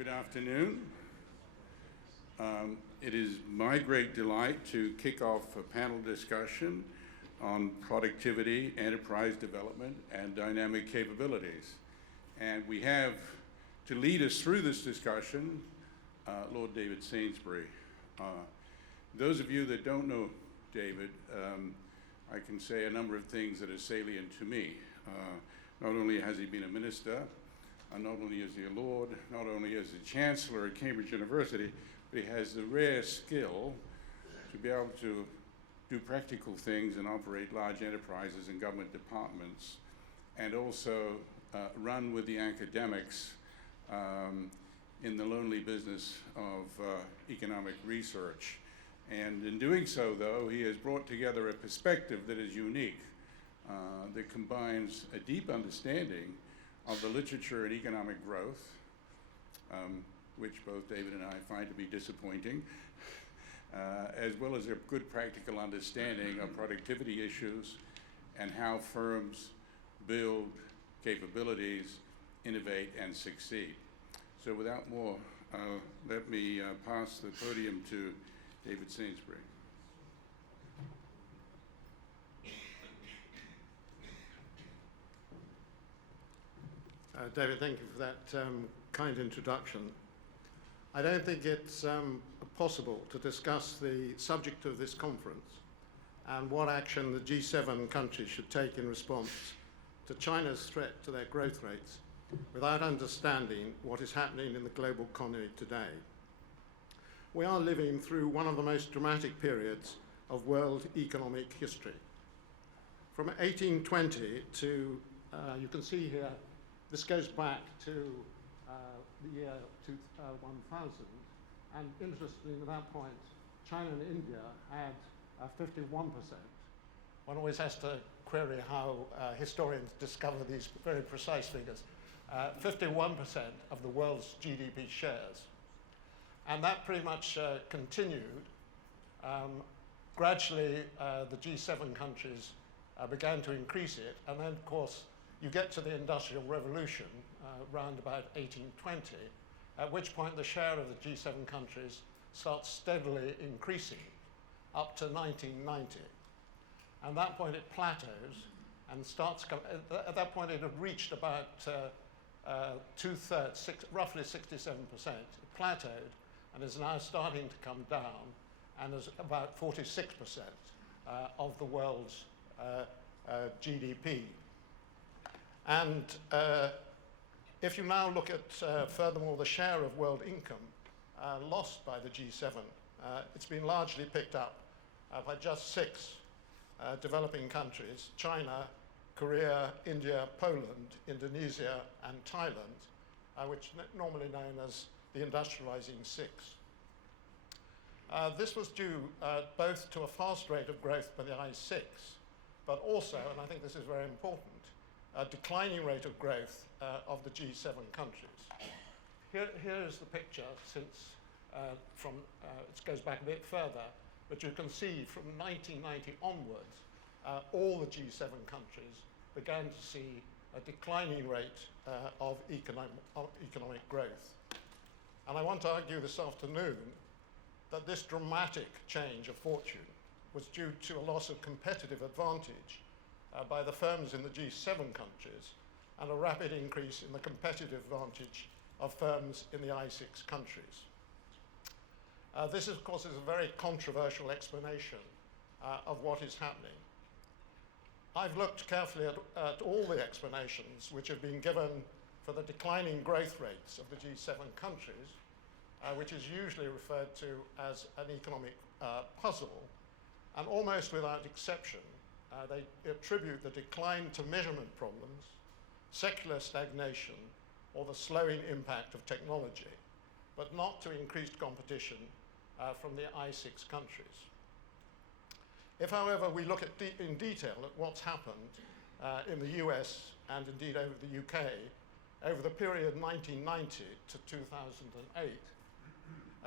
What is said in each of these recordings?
Good afternoon. It is my great delight to kick off a panel discussion on productivity, enterprise development, and dynamic capabilities. And we have, to lead us through this discussion, Lord David Sainsbury. Those of you that don't know David, I can say a number of things that are salient to me. Not only has he been a minister, not only is he a lord, not only is he chancellor at Cambridge University, but he has the rare skill to be able to do practical things and operate large enterprises and government departments, and also run with the academics in the lonely business of economic research. And in doing so, though, he has brought together a perspective that is unique, that combines a deep understanding of the literature and economic growth, which both David and I find to be disappointing, as well as a good practical understanding of productivity issues and how firms build capabilities, innovate, and succeed. So without more, let me pass the podium to David Sainsbury. David, thank you for that kind introduction. I don't think it's possible to discuss the subject of this conference and what action the G7 countries should take in response to China's threat to their growth rates without understanding what is happening in the global economy today. We are living through one of the most dramatic periods of world economic history. From 1820 to, you can see here, this goes back to the year 1000, and interestingly at that point, China and India had 51%. One always has to query how historians discover these very precise figures. 51% of the world's GDP shares. And that pretty much continued. Gradually, the G7 countries began to increase it, and then, of course, you get to the Industrial Revolution around about 1820, at which point the share of the G7 countries starts steadily increasing up to 1990. And at that point it plateaus and starts, at that point it had reached about two-thirds, roughly 67%. It plateaued and is now starting to come down and is about 46% of the world's GDP. And if you now look at, furthermore, the share of world income lost by the G7, it's been largely picked up by just 6 developing countries: China, Korea, India, Poland, Indonesia, and Thailand, which are normally known as the industrializing 6. This was due both to a fast rate of growth by the I6, but also, and I think this is very important, a declining rate of growth of the G7 countries. Here is the picture since it goes back a bit further, but you can see from 1990 onwards, all the G7 countries began to see a declining rate of economic growth. And I want to argue this afternoon that this dramatic change of fortune was due to a loss of competitive advantage by the firms in the G7 countries and a rapid increase in the competitive advantage of firms in the I6 countries. This, of course, is a very controversial explanation of what is happening. I've looked carefully at all the explanations which have been given for the declining growth rates of the G7 countries, which is usually referred to as an economic puzzle, and almost without exception, they attribute the decline to measurement problems, secular stagnation, or the slowing impact of technology, but not to increased competition from the I6 countries. If, however, we look in detail at what's happened in the US and indeed over the UK over the period 1990 to 2008,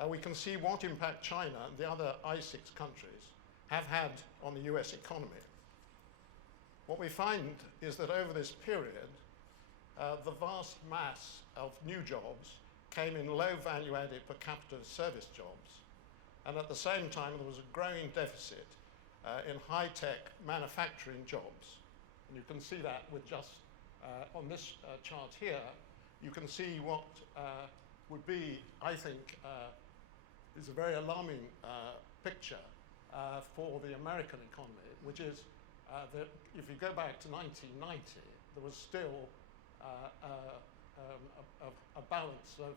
we can see what impact China and the other I6 countries have had on the US economy. What we find is that over this period, the vast mass of new jobs came in low value-added per capita service jobs, and at the same time there was a growing deficit in high-tech manufacturing jobs. And you can see that with just on this chart here, you can see what would be, I think, is a very alarming picture for the American economy, which is that if you go back to 1990, there was still a balance of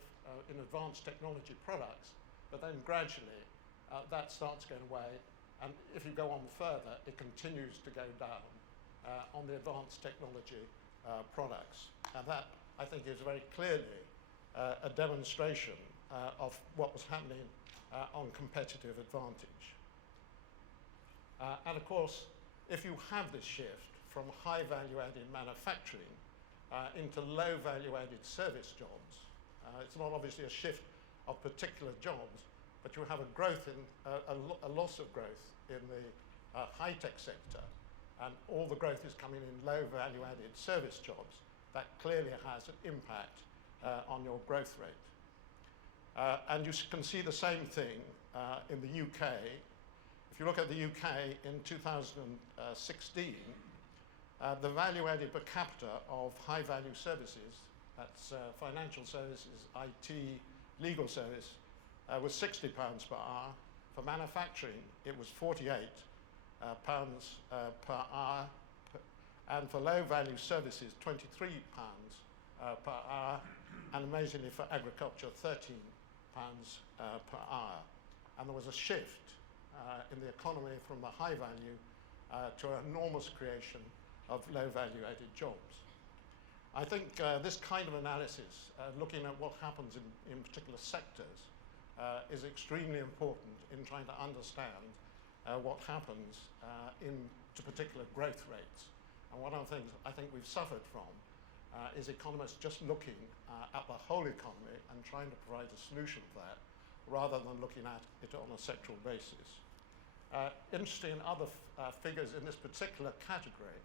in advanced technology products, but then gradually that starts going away, and if you go on further, it continues to go down on the advanced technology products. And that, I think, is very clearly a demonstration of what was happening on competitive advantage. And of course, if you have this shift from high value-added manufacturing into low value-added service jobs, it's not obviously a shift of particular jobs, but you have a growth in a loss of growth in the high-tech sector, and all the growth is coming in low value-added service jobs. That clearly has an impact on your growth rate. And you can see the same thing in the UK. If you look at the UK in 2016, the value added per capita of high value services, that's financial services, IT, legal service, was £60 per hour. For manufacturing, it was £48 per hour. And for low value services, £23 per hour. And amazingly for agriculture, £13 per hour. And there was a shift in the economy from the high value to an enormous creation of low value added jobs. I think this kind of analysis, looking at what happens in particular sectors, is extremely important in trying to understand what happens to particular growth rates. And one of the things I think we've suffered from is economists just looking at the whole economy and trying to provide a solution for that, rather than looking at it on a sectoral basis. Interesting other figures in this particular category.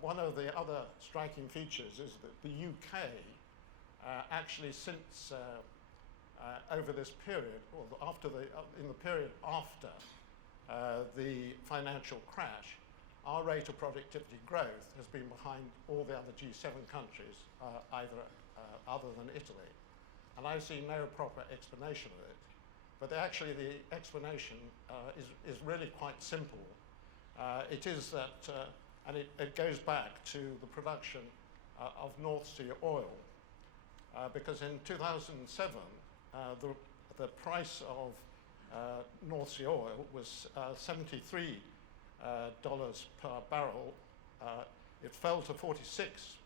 One of the other striking features is that the UK actually since over this period, or in the period after the financial crash, our rate of productivity growth has been behind all the other G7 countries, other than Italy. And I see no proper explanation of it. But actually the explanation is really quite simple. It is that, and it goes back to the production of North Sea oil. Because in 2007, the price of North Sea oil was $73 per barrel. It fell to $46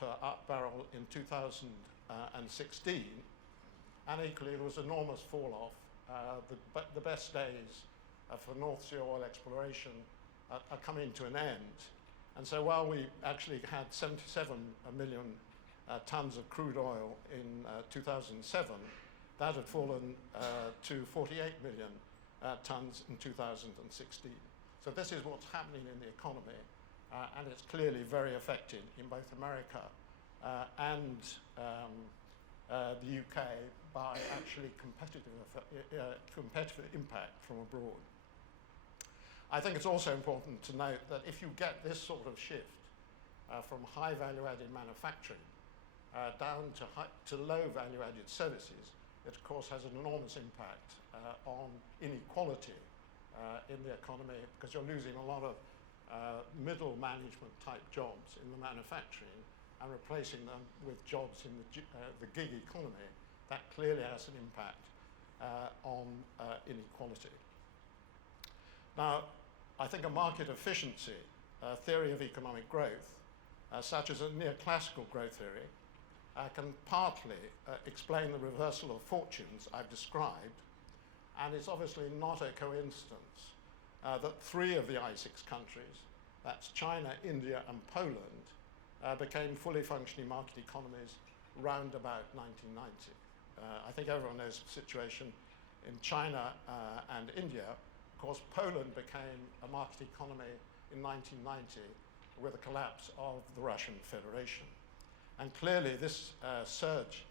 per barrel in 2016, and equally there was enormous fall off. The best days for North Sea oil exploration are coming to an end, and so while we actually had 77 million tons of crude oil in 2007, that had fallen to 48 million tons in 2016. So this is what's happening in the economy, and it's clearly very affected in both America and the UK by actually competitive impact from abroad. I think it's also important to note that if you get this sort of shift from high value-added manufacturing down to low value-added services, it of course has an enormous impact on inequality in the economy, because you're losing a lot of middle management type jobs in the manufacturing and replacing them with jobs in the gig economy. That clearly has an impact on inequality. Now, I think a market efficiency theory of economic growth, such as a neoclassical growth theory, can partly explain the reversal of fortunes I've described, and it's obviously not a coincidence that 3 of the I6 countries, that's China, India and Poland, became fully functioning market economies round about 1990. I think everyone knows the situation in China and India. Of course, Poland became a market economy in 1990 with the collapse of the Russian Federation. And clearly this surge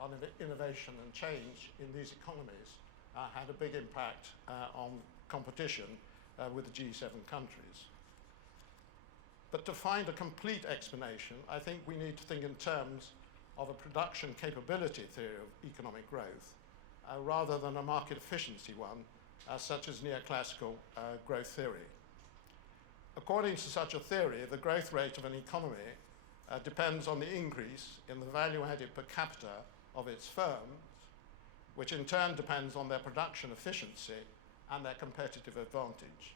on innovation and change in these economies had a big impact on competition with the G7 countries. But to find a complete explanation, I think we need to think in terms of a production capability theory of economic growth, rather than a market efficiency one, such as neoclassical growth theory. According to such a theory, the growth rate of an economy depends on the increase in the value added per capita of its firms, which in turn depends on their production efficiency and their competitive advantage.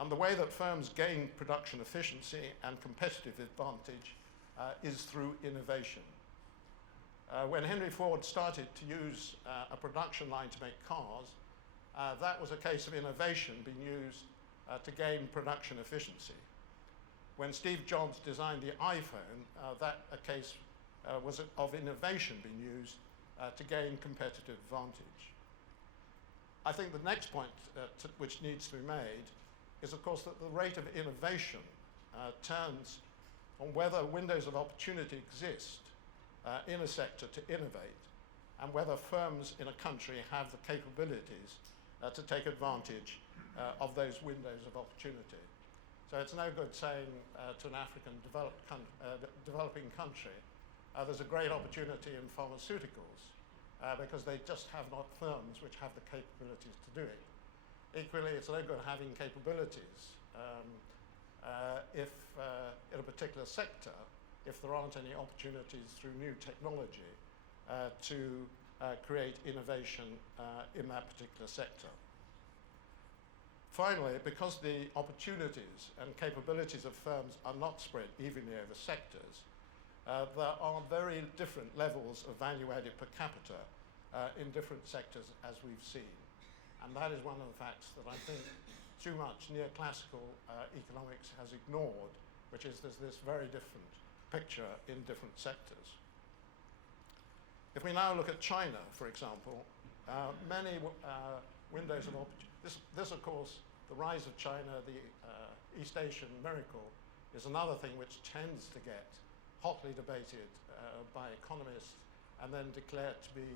And the way that firms gain production efficiency and competitive advantage is through innovation. When Henry Ford started to use a production line to make cars, that was a case of innovation being used to gain production efficiency. When Steve Jobs designed the iPhone, that a case was of innovation being used to gain competitive advantage. I think the next point which needs to be made is, of course, that the rate of innovation turns on whether windows of opportunity exist in a sector to innovate, and whether firms in a country have the capabilities to take advantage of those windows of opportunity. So it's no good saying to an African developing country, there's a great opportunity in pharmaceuticals, because they just have not firms which have the capabilities to do it. Equally, it's no good having capabilities if in a particular sector, if there aren't any opportunities through new technology to create innovation in that particular sector. Finally, because the opportunities and capabilities of firms are not spread evenly over sectors, there are very different levels of value added per capita in different sectors, as we've seen. And that is one of the facts that I think too much neoclassical economics has ignored, which is there's this very different picture in different sectors. If we now look at China, for example, many windows of opportunity. This, of course, the rise of China, the East Asian miracle, is another thing which tends to get hotly debated by economists and then declared to be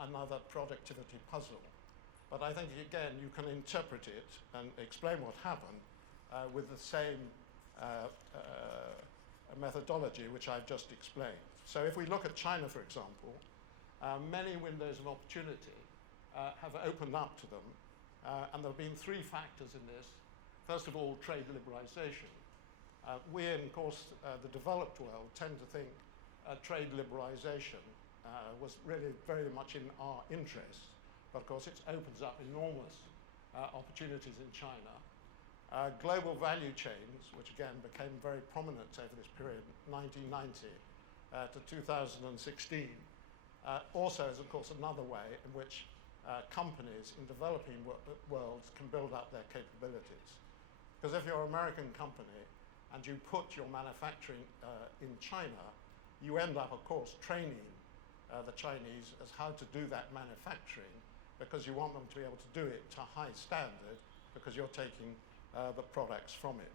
another productivity puzzle. But I think, again, you can interpret it and explain what happened with the same methodology which I've just explained. So if we look at China, for example, many windows of opportunity have opened up to them, and there have been three factors in this. First of all, trade liberalization. We, in course, the developed world, tend to think trade liberalization was really very much in our interest, but of course it opens up enormous opportunities in China. Global value chains, which again became very prominent over this period, 1990 to 2016, also is of course another way in which companies in developing worlds can build up their capabilities. Because if you're an American company and you put your manufacturing in China, you end up, of course, training the Chinese as how to do that manufacturing, because you want them to be able to do it to a high standard, because you're taking the products from it.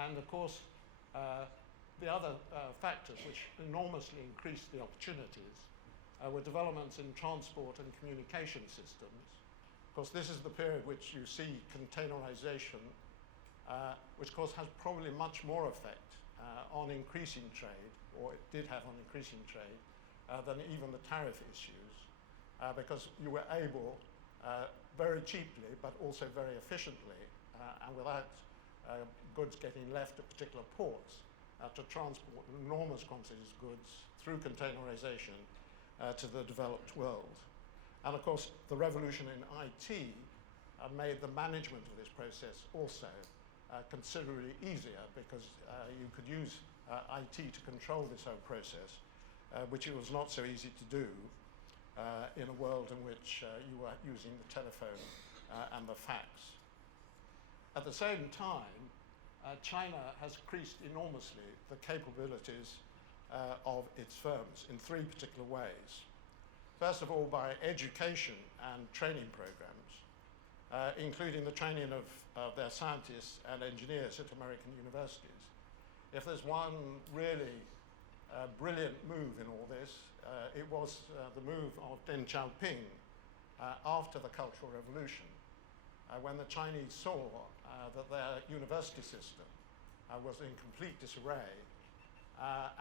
And of course, the other factors which enormously increased the opportunities were developments in transport and communication systems. Of course, this is the period which you see containerization, which of course has probably much more effect on increasing trade, or it did have on increasing trade, than even the tariff issues, because you were able very cheaply, but also very efficiently, and without goods getting left at particular ports, to transport enormous quantities of goods through containerization to the developed world. And of course, the revolution in IT made the management of this process also considerably easier, because you could use IT to control this whole process, which it was not so easy to do in a world in which you were using the telephone and the fax. At the same time, China has increased enormously the capabilities of its firms in three particular ways. First of all, by education and training programs, including the training of their scientists and engineers at American universities. if there's one really brilliant move in all this, it was the move of Deng Xiaoping after the Cultural Revolution, when the Chinese saw that their university system was in complete disarray,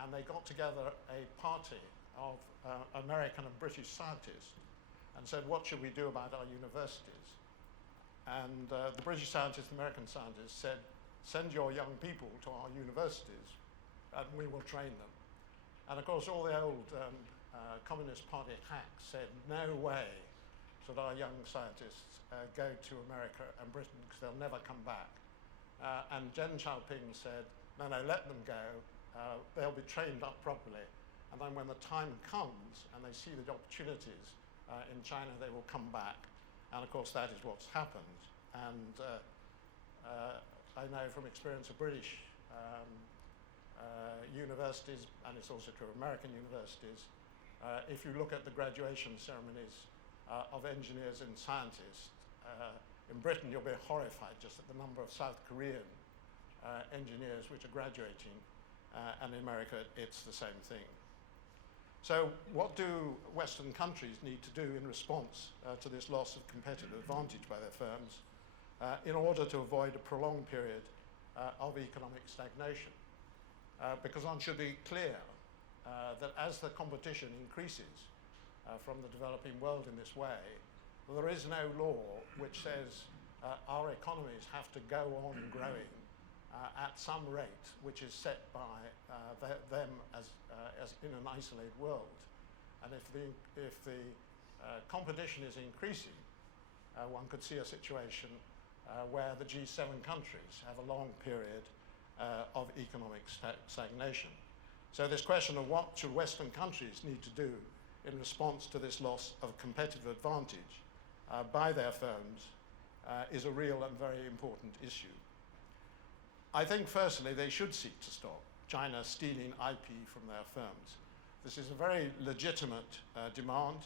and they got together a party of American and British scientists and said, what should we do about our universities? And the British scientists, the American scientists said, send your young people to our universities and we will train them. And of course, all the old Communist Party hacks said, no way should our young scientists go to America and Britain because they'll never come back. And Deng Xiaoping said, no, let them go. They'll be trained up properly. And then when the time comes and they see the opportunities in China, they will come back. And of course, that is what's happened. And I know from experience of British universities, and it's also true of American universities, if you look at the graduation ceremonies of engineers and scientists, in Britain you'll be horrified just at the number of South Korean engineers which are graduating, and in America it's the same thing. So what do Western countries need to do in response to this loss of competitive advantage by their firms in order to avoid a prolonged period of economic stagnation? Because one should be clear that as the competition increases from the developing world in this way, there is no law which says our economies have to go on growing at some rate which is set by them as in an isolated world. And if the competition is increasing, one could see a situation where the G7 countries have a long period of economic stagnation. So this question of what should Western countries need to do in response to this loss of competitive advantage by their firms is a real and very important issue. I think firstly they should seek to stop China stealing IP from their firms. This is a very legitimate demand,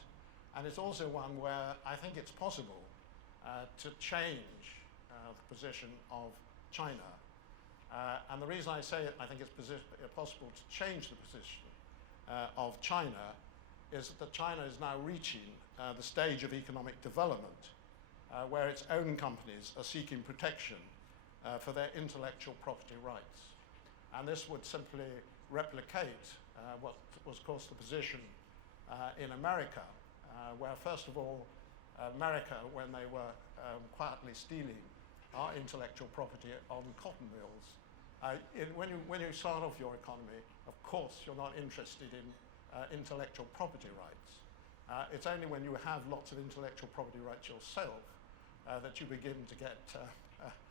and it's also one where I think it's possible to change the position of China. And the reason I say I think it's possible to change the position of China is that China is now reaching the stage of economic development where its own companies are seeking protection for their intellectual property rights. And this would simply replicate what was, of course, the position in America, where, first of all, America, when they were quietly stealing our intellectual property on cotton mills, when you start off your economy, of course, you're not interested in intellectual property rights. It's only when you have lots of intellectual property rights yourself that you begin to get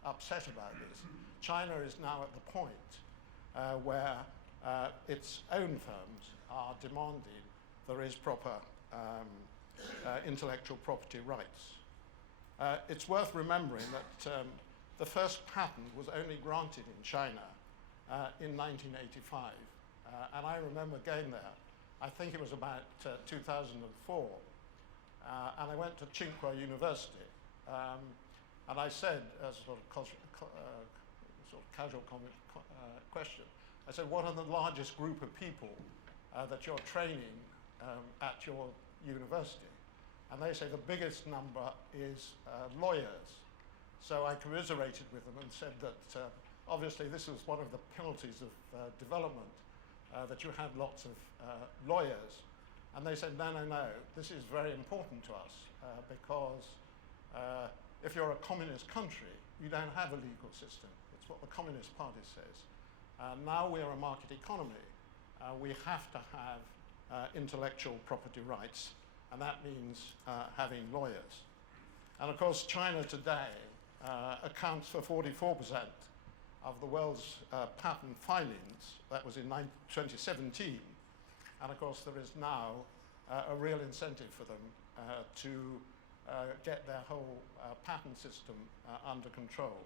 upset about this. China is now at the point where its own firms are demanding there is proper intellectual property rights. It's worth remembering that the first patent was only granted in China in 1985. And I remember going there, I think it was about 2004, and I went to Tsinghua University, and I said, as a sort of casual question, I said, what are the largest group of people that you're training at your university? And they say the biggest number is lawyers. So I commiserated with them and said that obviously this was one of the penalties of development, that you had lots of lawyers. And they said, no, this is very important to us because if you're a communist country, you don't have a legal system. It's what the Communist Party says. Now we're a market economy. We have to have intellectual property rights, and that means having lawyers. And of course, China today accounts for 44% of the world's patent filings. That was in 2017. And of course, there is now a real incentive for them to get their whole patent system under control.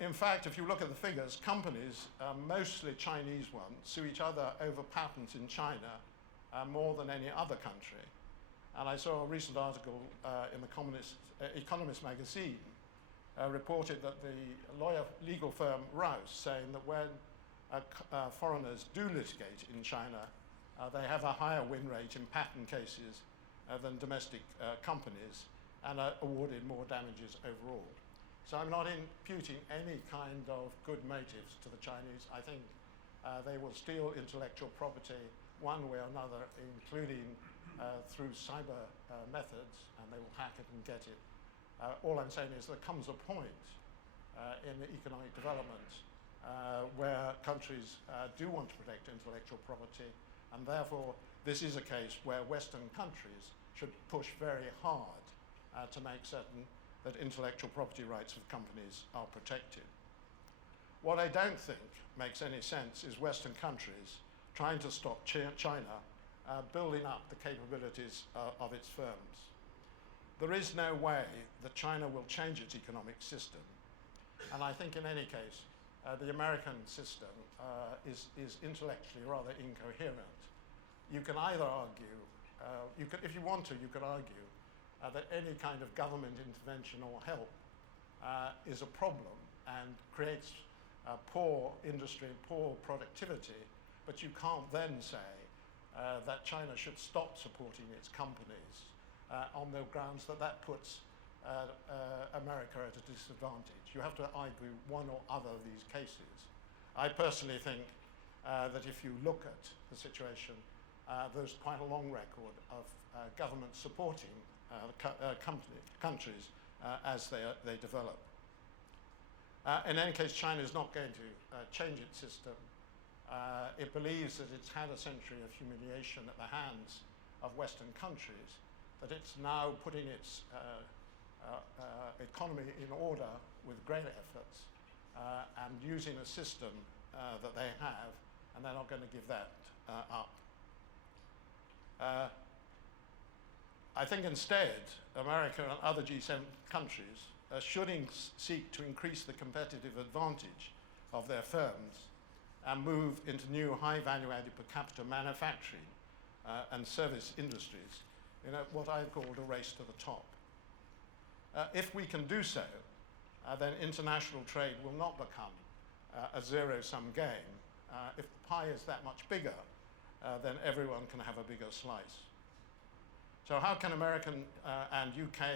In fact, if you look at the figures, companies, mostly Chinese ones, sue each other over patents in China more than any other country. And I saw a recent article in the Economist magazine reported that the legal firm Rouse, saying that when foreigners do litigate in China, they have a higher win rate in patent cases than domestic companies and are awarded more damages overall. So I'm not imputing any kind of good motives to the Chinese. I think they will steal intellectual property one way or another, including through cyber methods, and they will hack it and get it. All I'm saying is there comes a point in the economic development where countries do want to protect intellectual property, and therefore this is a case where Western countries should push very hard to make certain that intellectual property rights of companies are protected. What I don't think makes any sense is Western countries trying to stop China building up the capabilities of its firms. There is no way that China will change its economic system. And I think in any case, the American system is intellectually rather incoherent. You can either argue, if you want to, you can argue that any kind of government intervention or help is a problem and creates poor industry and poor productivity, but you can't then say that China should stop supporting its companies on the grounds that that puts America at a disadvantage. You have to argue one or other of these cases. I personally think that if you look at the situation, there's quite a long record of government supporting countries as they develop. In any case, China is not going to change its system. It believes that it's had a century of humiliation at the hands of Western countries, that it's now putting its economy in order with great efforts and using a system that they have, and they're not going to give that up. I think instead, America and other G7 countries should seek to increase the competitive advantage of their firms and move into new high value-added per capita manufacturing and service industries in what I've called a race to the top. If we can do so, then international trade will not become a zero-sum game. If the pie is that much bigger, then everyone can have a bigger slice. So how can American and UK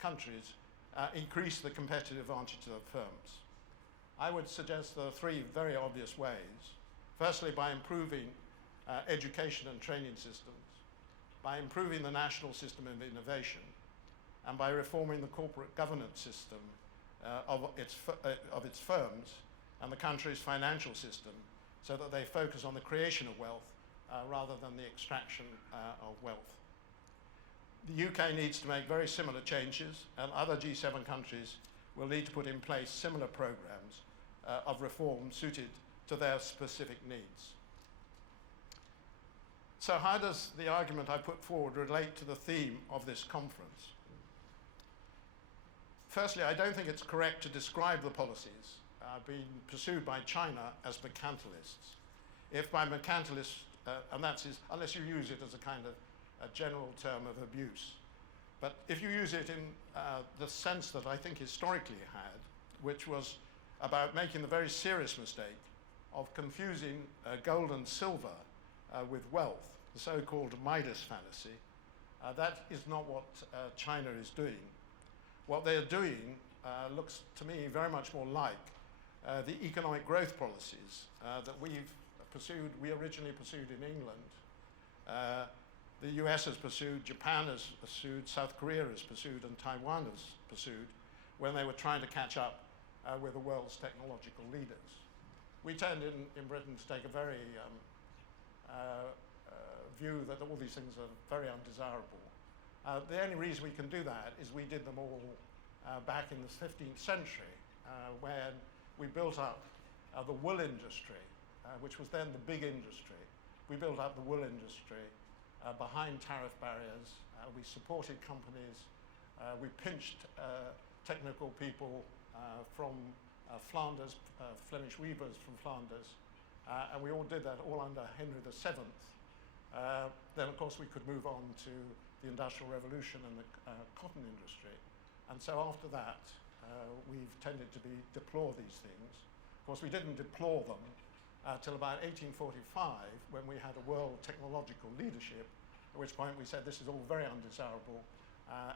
countries increase the competitive advantage of firms? I would suggest there are three very obvious ways. Firstly, by improving education and training systems, by improving the national system of innovation, and by reforming the corporate governance system of its firms and the country's financial system so that they focus on the creation of wealth rather than the extraction of wealth. The UK needs to make very similar changes, and other G7 countries will need to put in place similar programs of reform suited to their specific needs. So how does the argument I put forward relate to the theme of this conference? Firstly, I don't think it's correct to describe the policies being pursued by China as mercantilists. If by mercantilist, and that's unless you use it as a kind of a general term of abuse, but if you use it in the sense that I think historically it had, which was about making the very serious mistake of confusing gold and silver with wealth, the so-called Midas fallacy, that is not what China is doing. What they're doing looks to me very much more like the economic growth policies that we've pursued, we originally pursued in England. The US has pursued, Japan has pursued, South Korea has pursued, and Taiwan has pursued when they were trying to catch up with the world's technological leaders. We tend in Britain to take a very view that all these things are very undesirable. The only reason we can do that is we did them all back in the 15th century when we built up the wool industry, which was then the big industry. We built up the wool industry behind tariff barriers. We supported companies. We pinched technical people from Flanders, Flemish weavers from Flanders, and we all did that all under Henry VII. Then, of course, we could move on to the Industrial Revolution and the cotton industry. And so after that, we've tended to deplore these things. Of course, we didn't deplore them till about 1845, when we had a world technological leadership, at which point we said this is all very undesirable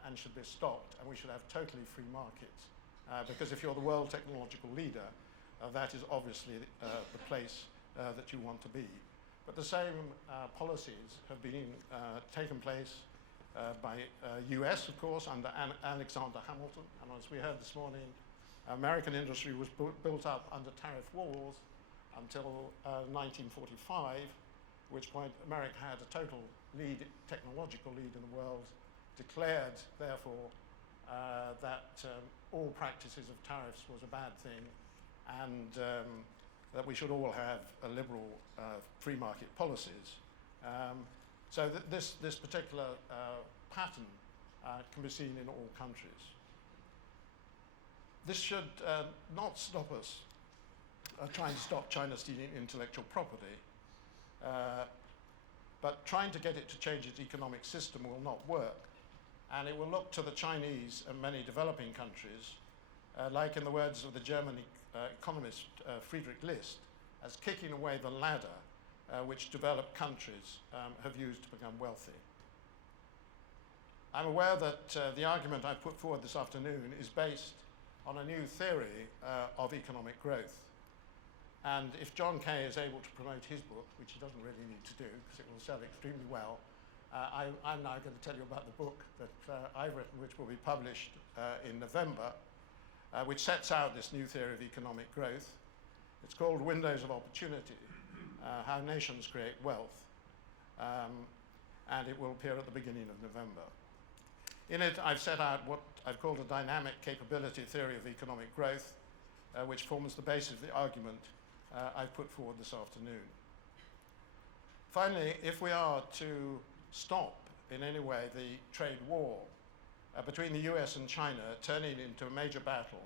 and should be stopped, and we should have totally free markets. Because if you're the world technological leader, that is obviously the place that you want to be. But the same policies have been taken place by US, of course, under Alexander Hamilton. And as we heard this morning, American industry was built up under tariff wars until 1945, at which point America had a total lead, technological lead in the world, declared, therefore, that all practices of tariffs was a bad thing, and that we should all have a liberal free market policies. So this particular pattern can be seen in all countries. This should not stop us trying to stop China stealing intellectual property, but trying to get it to change its economic system will not work. And it will look to the Chinese and many developing countries, like in the words of the German economist Friedrich List, as kicking away the ladder which developed countries have used to become wealthy. I'm aware that the argument I put forward this afternoon is based on a new theory of economic growth. And if John Kay is able to promote his book, which he doesn't really need to do because it will sell extremely well, I'm now going to tell you about the book that I've written, which will be published in November, which sets out this new theory of economic growth. It's called Windows of Opportunity, How Nations Create Wealth, and it will appear at the beginning of November. In it, I've set out what I've called a dynamic capability theory of economic growth, which forms the basis of the argument I've put forward this afternoon. Finally, if we are to stop in any way the trade war between the US and China turning into a major battle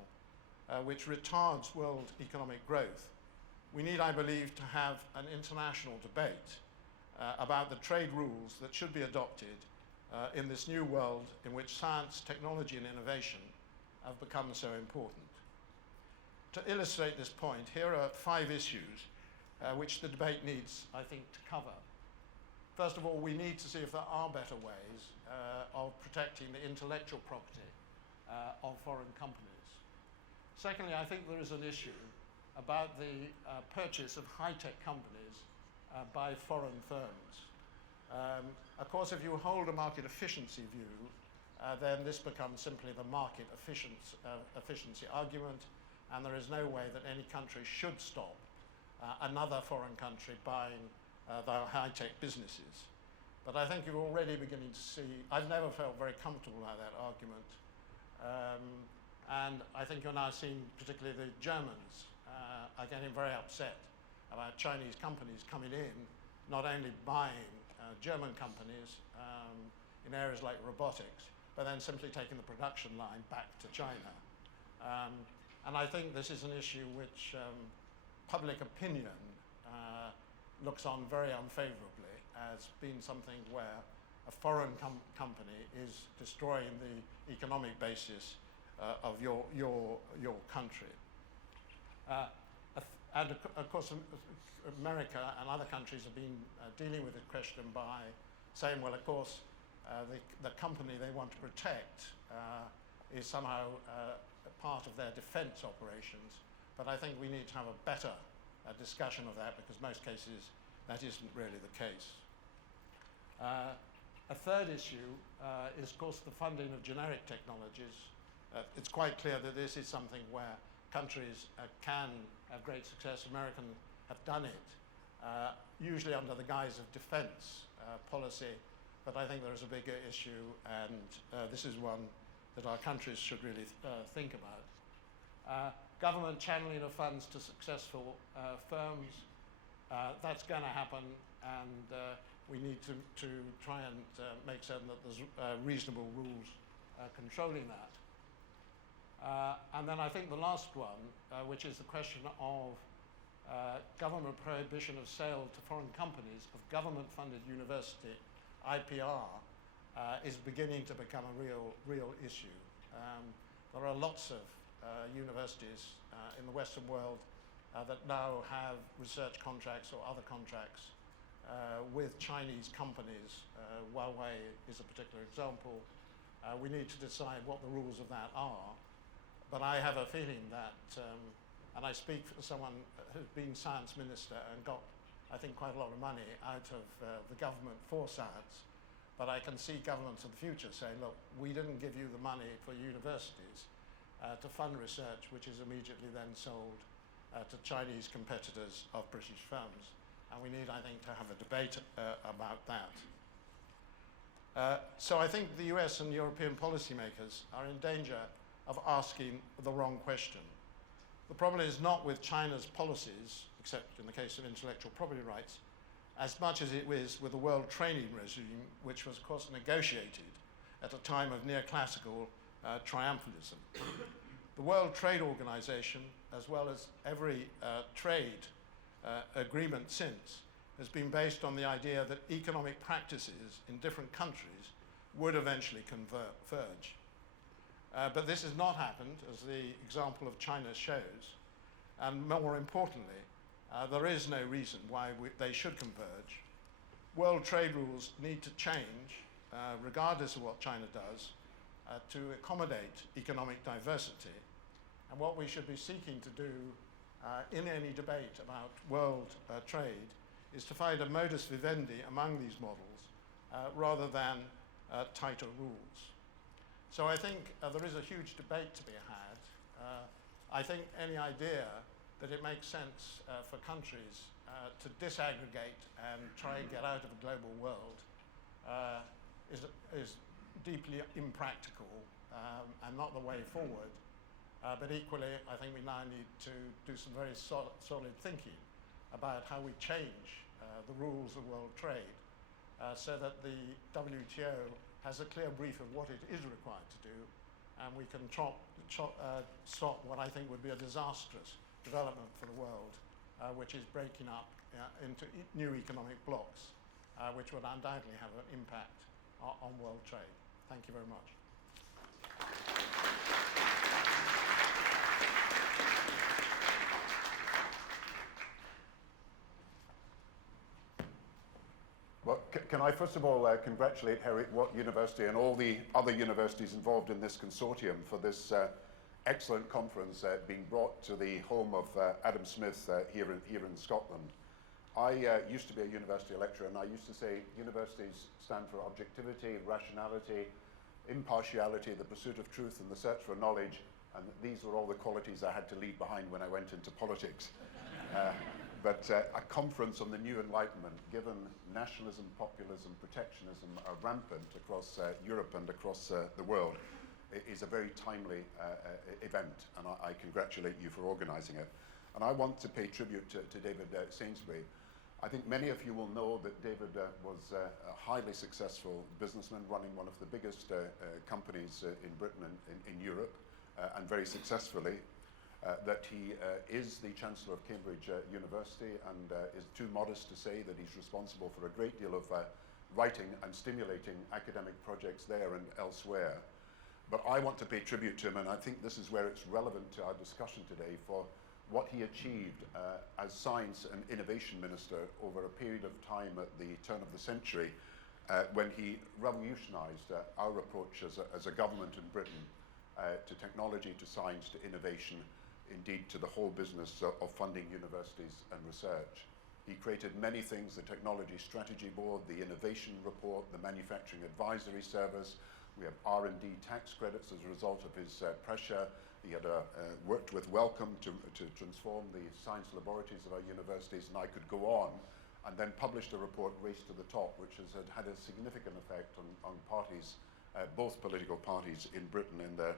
which retards world economic growth, we need, I believe, to have an international debate about the trade rules that should be adopted in this new world in which science, technology, and innovation have become so important. To illustrate this point, here are 5 issues which the debate needs, I think, to cover. First of all, we need to see if there are better ways of protecting the intellectual property of foreign companies. Secondly, I think there is an issue about the purchase of high-tech companies by foreign firms. Of course, if you hold a market efficiency view, then this becomes simply the market efficiency argument, and there is no way that any country should stop another foreign country buying their high-tech businesses. But I think you're already beginning to see, I've never felt very comfortable about that argument, and I think you're now seeing, particularly the Germans, are getting very upset about Chinese companies coming in, not only buying German companies in areas like robotics, but then simply taking the production line back to China. And I think this is an issue which public opinion looks on very unfavorably as being something where a foreign company is destroying the economic basis of your country. And of course, America and other countries have been dealing with the question by saying, well, of course, the company they want to protect is somehow part of their defense operations. But I think we need to have a better discussion of that, because most cases that isn't really the case. A third issue is, of course, the funding of generic technologies. It's quite clear that this is something where countries can have great success. Americans have done it, usually under the guise of defense policy, but I think there is a bigger issue, and this is one that our countries should really think about. Government channeling of funds to successful firms, that's going to happen, and we need to try and make certain that there's reasonable rules controlling that. And then I think the last one, which is the question of government prohibition of sale to foreign companies of government-funded university IPR, is beginning to become a real issue. There are lots of universities in the Western world that now have research contracts or other contracts with Chinese companies. Huawei is a particular example. We need to decide what the rules of that are. But I have a feeling that, and I speak for someone who's been science minister and got, I think, quite a lot of money out of the government for science. But I can see governments of the future saying, look, we didn't give you the money for universities to fund research, which is immediately then sold to Chinese competitors of British firms. And we need, I think, to have a debate about that. So I think the US and European policymakers are in danger of asking the wrong question. The problem is not with China's policies, except in the case of intellectual property rights, as much as it is with the world trading regime, which was, of course, negotiated at a time of neoclassical triumphalism. The World Trade Organization, as well as every trade agreement since, has been based on the idea that economic practices in different countries would eventually converge. But this has not happened, as the example of China shows. And more importantly, there is no reason why they should converge. World trade rules need to change, regardless of what China does, to accommodate economic diversity. And what we should be seeking to do in any debate about world trade is to find a modus vivendi among these models rather than tighter rules. So I think there is a huge debate to be had. I think any idea that it makes sense for countries to disaggregate and try and get out of a global world is deeply impractical and not the way forward. But equally, I think we now need to do some very solid thinking about how we change the rules of world trade so that the WTO has a clear brief of what it is required to do, and we can stop what I think would be a disastrous development for the world, which is breaking up into new economic blocks, which would undoubtedly have an impact on world trade. Thank you very much. Well, can I first of all congratulate Heriot Watt University and all the other universities involved in this consortium for this excellent conference being brought to the home of Adam Smith here in Scotland. I used to be a university lecturer, and I used to say universities stand for objectivity, rationality, impartiality, the pursuit of truth and the search for knowledge, and these were all the qualities I had to leave behind when I went into politics. But a conference on the new Enlightenment, given nationalism, populism, protectionism are rampant across Europe and across the world, is a very timely event, and I congratulate you for organising it. And I want to pay tribute to David Sainsbury. I think many of you will know that David was a highly successful businessman running one of the biggest companies in Britain and in Europe, and very successfully. That he is the Chancellor of Cambridge University and is too modest to say that he's responsible for a great deal of writing and stimulating academic projects there and elsewhere. But I want to pay tribute to him, and I think this is where it's relevant to our discussion today, for what he achieved as Science and Innovation Minister over a period of time at the turn of the century when he revolutionised our approach as a government in Britain to technology, to science, to innovation, indeed to the whole business of funding universities and research. He created many things: the Technology Strategy Board, the Innovation Report, the Manufacturing Advisory Service. We have R&D tax credits as a result of his pressure. He had worked with Wellcome to transform the science laboratories of our universities, and I could go on, and then published a report, Race to the Top, which has had a significant effect on parties, both political parties in Britain in their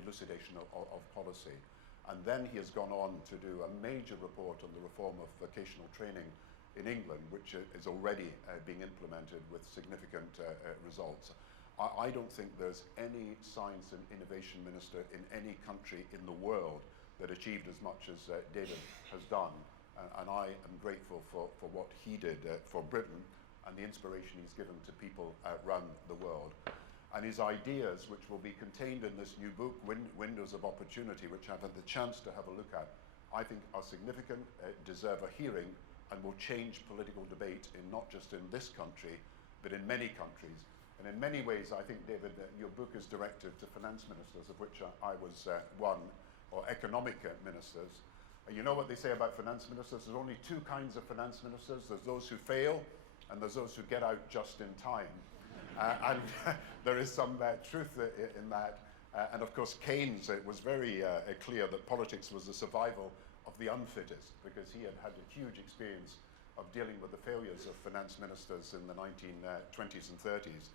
elucidation of policy. And then he has gone on to do a major report on the reform of vocational training in England, which is already being implemented with significant results. I don't think there's any science and innovation minister in any country in the world that achieved as much as David has done. And I am grateful for what he did for Britain and the inspiration he's given to people around the world. And his ideas, which will be contained in this new book, Windows of Opportunity, which I've had the chance to have a look at, I think are significant, deserve a hearing, and will change political debate in not just in this country, but in many countries. And in many ways, I think, David, your book is directed to finance ministers, of which I was one, or economic ministers. You know what they say about finance ministers? There's only two kinds of finance ministers. There's those who fail, and there's those who get out just in time. And there is some truth in that. And of course, Keynes was very clear that politics was the survival of the unfittest, because he had had a huge experience of dealing with the failures of finance ministers in the 1920s and 30s.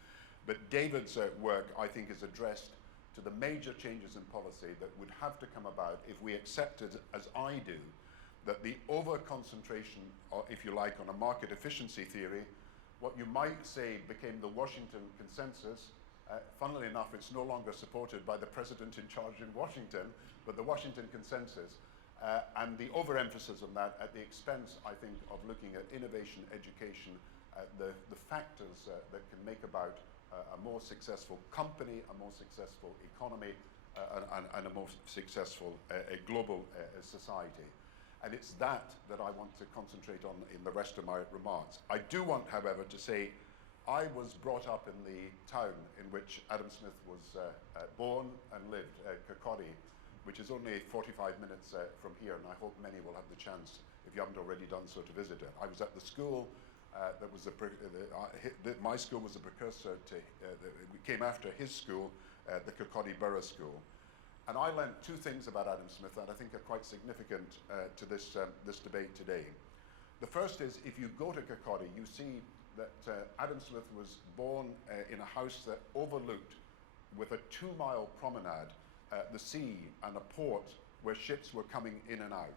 But David's work, I think, is addressed to the major changes in policy that would have to come about if we accepted, as I do, that the over-concentration, or if you like, on a market efficiency theory, what you might say became the Washington Consensus. Funnily enough, it's no longer supported by the president in charge in Washington, but the Washington Consensus, and the overemphasis on that at the expense, I think, of looking at innovation, education, the factors that can make about a more successful company, a more successful economy, and a more successful global society. And it's that I want to concentrate on in the rest of my remarks. I do want, however, to say I was brought up in the town in which Adam Smith was born and lived, Kirkcaldy, which is only 45 minutes from here, and I hope many will have the chance, if you haven't already done so, to visit it. I was at the school that was my school was a precursor to, we came after his school, the Kirkcaldy Borough School. And I learned two things about Adam Smith that I think are quite significant to this debate today. The first is, if you go to Kirkcaldy, you see that Adam Smith was born in a house that overlooked, with a 2-mile promenade, the sea and a port where ships were coming in and out.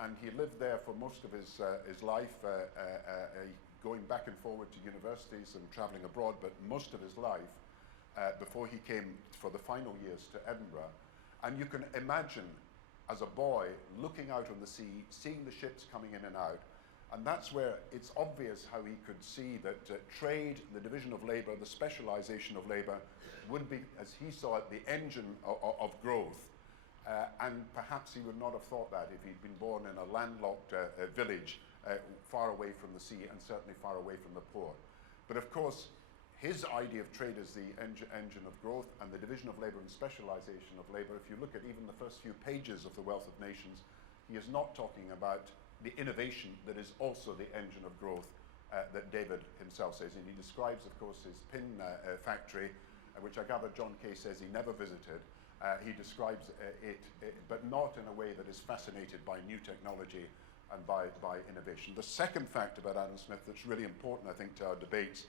And he lived there for most of his life, going back and forward to universities and traveling abroad, but most of his life before he came for the final years to Edinburgh. And you can imagine, as a boy, looking out on the sea, seeing the ships coming in and out, and that's where it's obvious how he could see that trade, the division of labour, the specialisation of labour, would be, as he saw it, the engine of growth. And perhaps he would not have thought that if he'd been born in a landlocked village far away from the sea, and certainly far away from the port. But of course, his idea of trade as the engine of growth, and the division of labour and specialisation of labour, if you look at even the first few pages of The Wealth of Nations, he is not talking about the innovation that is also the engine of growth that David himself says. And he describes, of course, his pin factory, which I gather John Kay says he never visited. He describes it, but not in a way that is fascinated by new technology and by innovation. The second fact about Adam Smith that's really important, I think, to our debates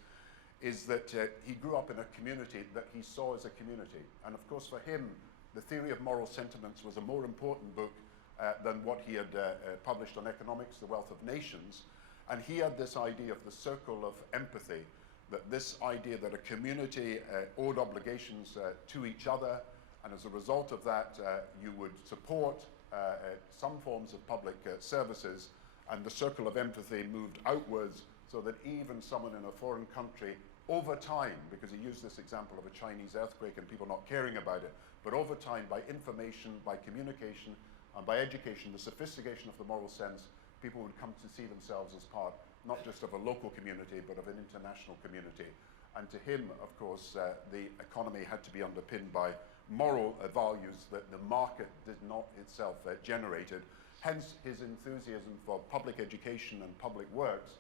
is that he grew up in a community that he saw as a community. And of course, for him, the Theory of Moral Sentiments was a more important book than what he had published on economics, The Wealth of Nations. And he had this idea of the circle of empathy, that this idea that a community owed obligations to each other, and as a result of that, you would support some forms of public services, and the circle of empathy moved outwards, so that even someone in a foreign country, over time, because he used this example of a Chinese earthquake and people not caring about it, but over time, by information, by communication, and by education, the sophistication of the moral sense, people would come to see themselves as part, not just of a local community, but of an international community. And to him, of course, the economy had to be underpinned by moral values that the market did not itself generated. Hence his enthusiasm for public education and public works,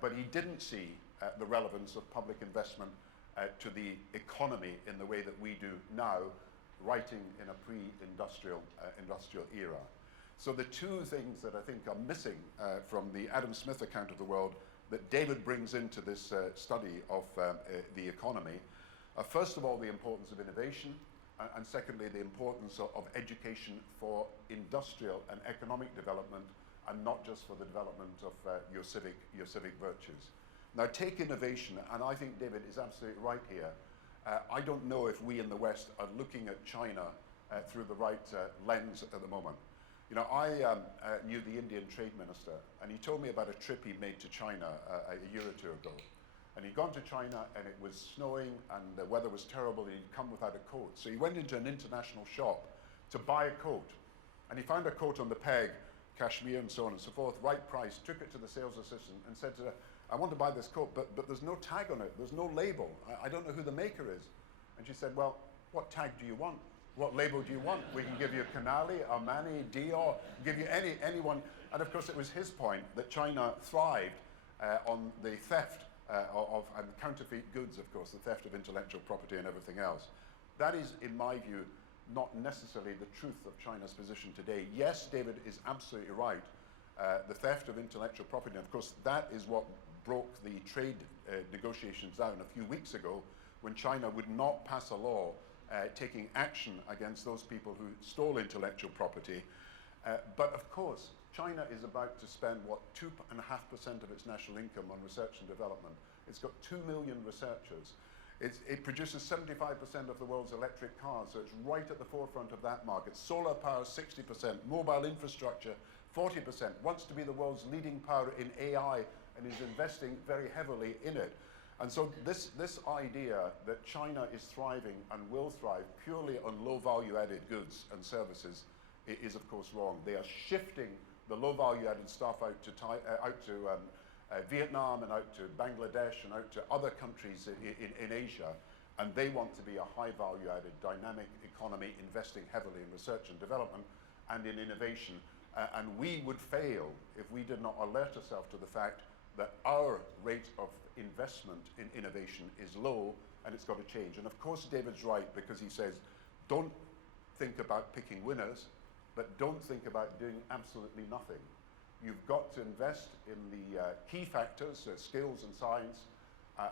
but he didn't see the relevance of public investment to the economy in the way that we do now, writing in a pre-industrial era. So the two things that I think are missing from the Adam Smith account of the world that David brings into this study of the economy are, first of all, the importance of innovation, and secondly, the importance of education for industrial and economic development, and not just for the development of your civic virtues. Now, take innovation, and I think David is absolutely right here. I don't know if we in the West are looking at China through the right lens at the moment. You know, I knew the Indian trade minister, and he told me about a trip he made to China a year or two ago. And he'd gone to China and it was snowing and the weather was terrible and he'd come without a coat. So he went into an international shop to buy a coat. And he found a coat on the peg, cashmere and so on and so forth, right price, took it to the sales assistant and said to her, I want to buy this coat, but there's no tag on it, there's no label. I don't know who the maker is. And she said, well, what tag do you want? What label do you want? We can give you Canali, Armani, Dior, give you anyone. And of course, it was his point that China thrived on the theft and counterfeit goods, of course, the theft of intellectual property and everything else. That is, in my view, not necessarily the truth of China's position today. Yes, David is absolutely right. The theft of intellectual property, and of course, that is what broke the trade negotiations down a few weeks ago when China would not pass a law taking action against those people who stole intellectual property. But of course, China is about to spend, what, 2.5% of its national income on research and development. It's got 2 million researchers. It produces 75% of the world's electric cars, so it's right at the forefront of that market. Solar power, 60%. Mobile infrastructure, 40%. Wants to be the world's leading power in AI and is investing very heavily in it. And so this idea that China is thriving and will thrive purely on low value added goods and services is of course wrong. They are shifting the low value added stuff out to Vietnam and out to Bangladesh and out to other countries in Asia, and they want to be a high value added dynamic economy investing heavily in research and development and in innovation. And we would fail if we did not alert ourselves to the fact that our rate of investment in innovation is low and it's got to change. And of course David's right, because he says, don't think about picking winners, but don't think about doing absolutely nothing. You've got to invest in the key factors, skills and science,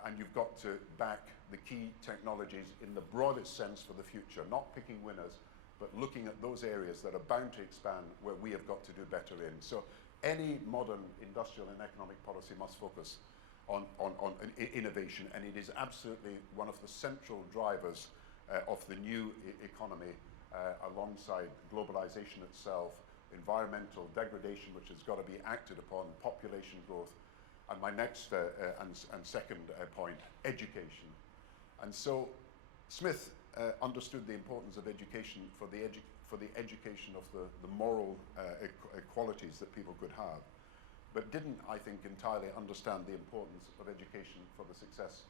and you've got to back the key technologies in the broadest sense for the future, not picking winners, but looking at those areas that are bound to expand where we have got to do better in. So any modern industrial and economic policy must focus on innovation, and it is absolutely one of the central drivers of the new economy, alongside globalization itself, environmental degradation, which has got to be acted upon, population growth, and my next and second point, education. And so Smith understood the importance of education for the education of the moral qualities that people could have, but didn't, I think, entirely understand the importance of education for the success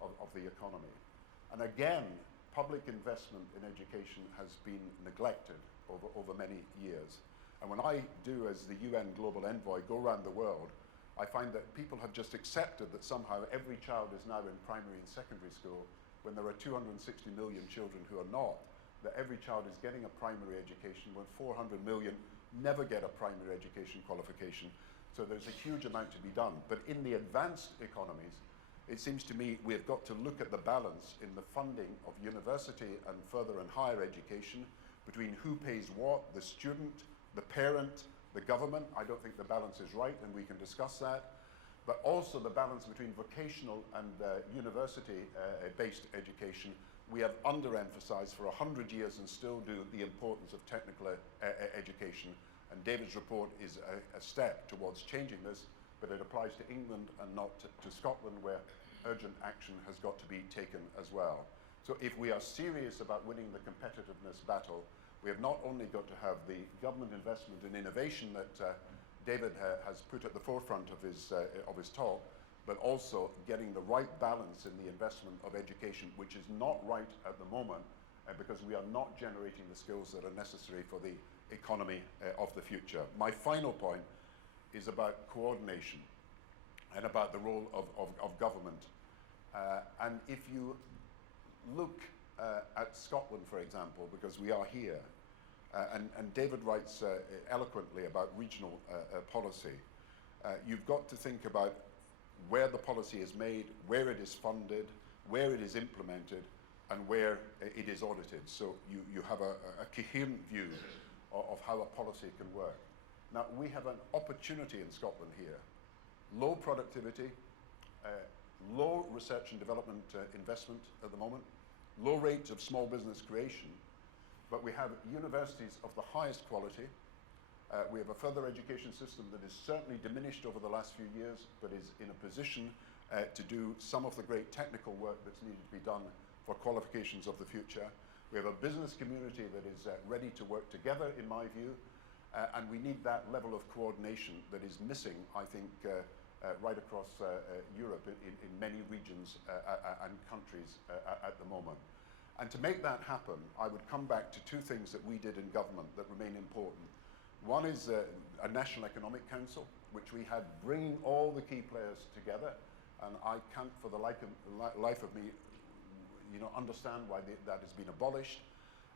of the economy. And again, public investment in education has been neglected over many years. And when I do, as the UN Global Envoy, go around the world, I find that people have just accepted that somehow every child is now in primary and secondary school, when there are 260 million children who are not, that every child is getting a primary education, when 400 million never get a primary education qualification. So there's a huge amount to be done. But in the advanced economies, it seems to me we've got to look at the balance in the funding of university and further and higher education between who pays what, the student, the parent, the government. I don't think the balance is right, and we can discuss that. But also the balance between vocational and university-based education. We have underemphasized for 100 years and still do the importance of technical education. And David's report is a step towards changing this, but it applies to England and not to Scotland, where urgent action has got to be taken as well. So if we are serious about winning the competitiveness battle, we have not only got to have the government investment in innovation that David has put at the forefront of his talk, but also getting the right balance in the investment of education, which is not right at the moment, because we are not generating the skills that are necessary for the economy of the future. My final point is about coordination and about the role of government. And if you look at Scotland, for example, because we are here, and David writes eloquently about regional policy, you've got to think about where the policy is made, where it is funded, where it is implemented, and where it is audited. So you have a coherent view of how a policy can work. Now, we have an opportunity in Scotland here. Low productivity, low research and development investment at the moment, low rates of small business creation, but we have universities of the highest quality. We have a further education system that is certainly diminished over the last few years, but is in a position to do some of the great technical work that's needed to be done for qualifications of the future. We have a business community that is ready to work together, in my view, and we need that level of coordination that is missing, I think, right across Europe in many regions and countries at the moment. And to make that happen, I would come back to two things that we did in government that remain important. One is a National Economic Council, which we had bringing all the key players together, and I can't for the life of me understand why that has been abolished.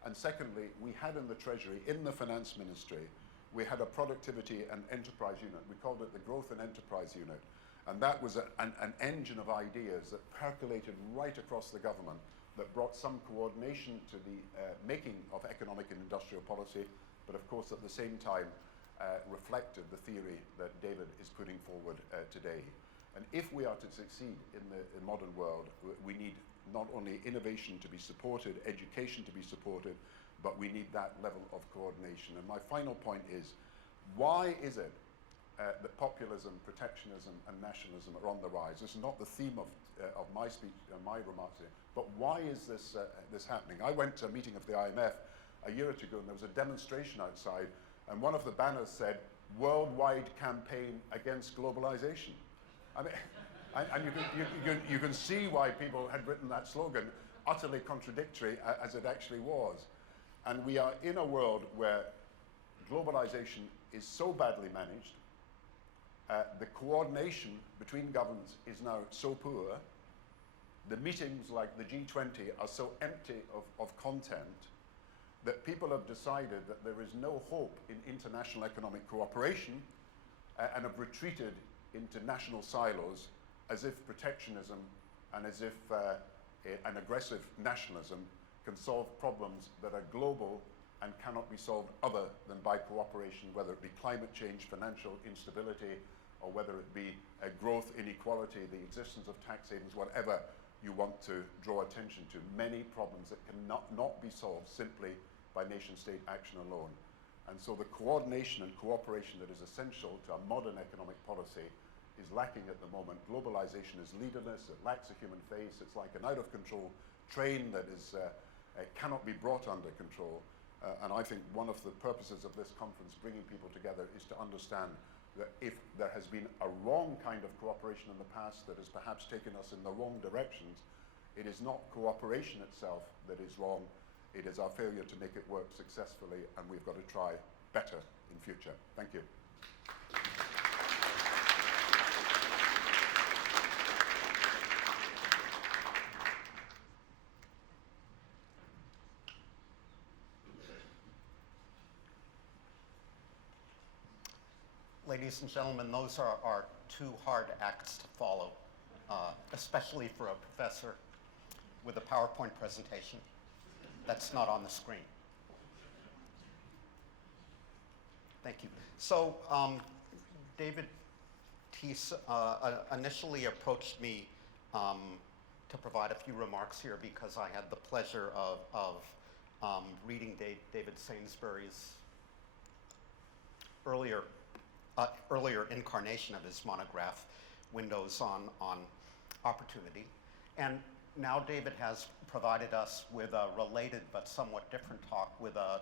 And secondly, we had in the Treasury, in the Finance Ministry, we had a productivity and enterprise unit. We called it the Growth and Enterprise Unit. And that was an engine of ideas that percolated right across the government, that brought some coordination to the making of economic and industrial policy, but of course at the same time reflected the theory that David is putting forward today. And if we are to succeed in the modern world, we need not only innovation to be supported, education to be supported, but we need that level of coordination. And my final point is, why is it that populism, protectionism, and nationalism are on the rise? This is not the theme of my speech, my remarks here, but why is this happening? I went to a meeting of the IMF a year or two ago, and there was a demonstration outside, and one of the banners said, "Worldwide Campaign Against Globalization." I mean, and you can see why people had written that slogan, utterly contradictory as it actually was. And we are in a world where globalization is so badly managed, the coordination between governments is now so poor, the meetings like the G20 are so empty of content, that people have decided that there is no hope in international economic cooperation and have retreated into national silos, as if protectionism and as if an aggressive nationalism can solve problems that are global and cannot be solved other than by cooperation, whether it be climate change, financial instability, or whether it be growth inequality, the existence of tax havens, whatever you want to draw attention to. Many problems that cannot not be solved simply by nation-state action alone. And so the coordination and cooperation that is essential to a modern economic policy is lacking at the moment. Globalization is leaderless, it lacks a human face, it's like an out-of-control train that cannot be brought under control. And I think one of the purposes of this conference, bringing people together, is to understand that if there has been a wrong kind of cooperation in the past that has perhaps taken us in the wrong directions, it is not cooperation itself that is wrong, it is our failure to make it work successfully, and we've got to try better in future. Thank you. Ladies and gentlemen, those are two hard acts to follow, especially for a professor with a PowerPoint presentation that's not on the screen. Thank you. So David Teece initially approached me to provide a few remarks here because I had the pleasure of reading David Sainsbury's earlier incarnation of his monograph, Windows on Opportunity. And now David has provided us with a related but somewhat different talk with a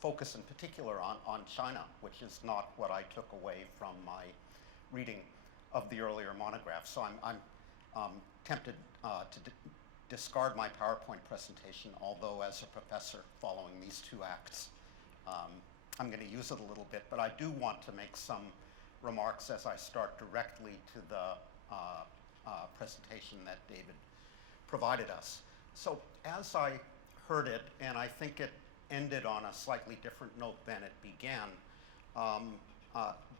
focus in particular on China, which is not what I took away from my reading of the earlier monograph. So I'm tempted to discard my PowerPoint presentation, although as a professor following these two acts, I'm going to use it a little bit, but I do want to make some remarks as I start directly to the presentation that David provided us. So as I heard it, and I think it ended on a slightly different note than it began,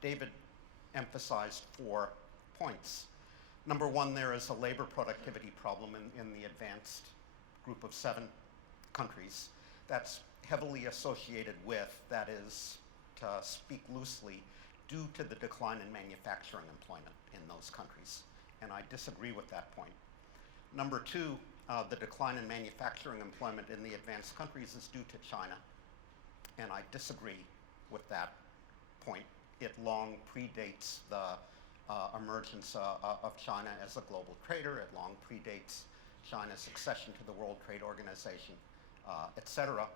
David emphasized 4 points. Number one, there is a labor productivity problem in the advanced group of 7 countries that's heavily associated with, that is, to speak loosely, due to the decline in manufacturing employment in those countries. And I disagree with that point. Number 2, the decline in manufacturing employment in the advanced countries is due to China. And I disagree with that point. It long predates the emergence of China as a global trader. It long predates China's accession to the World Trade Organization, etc.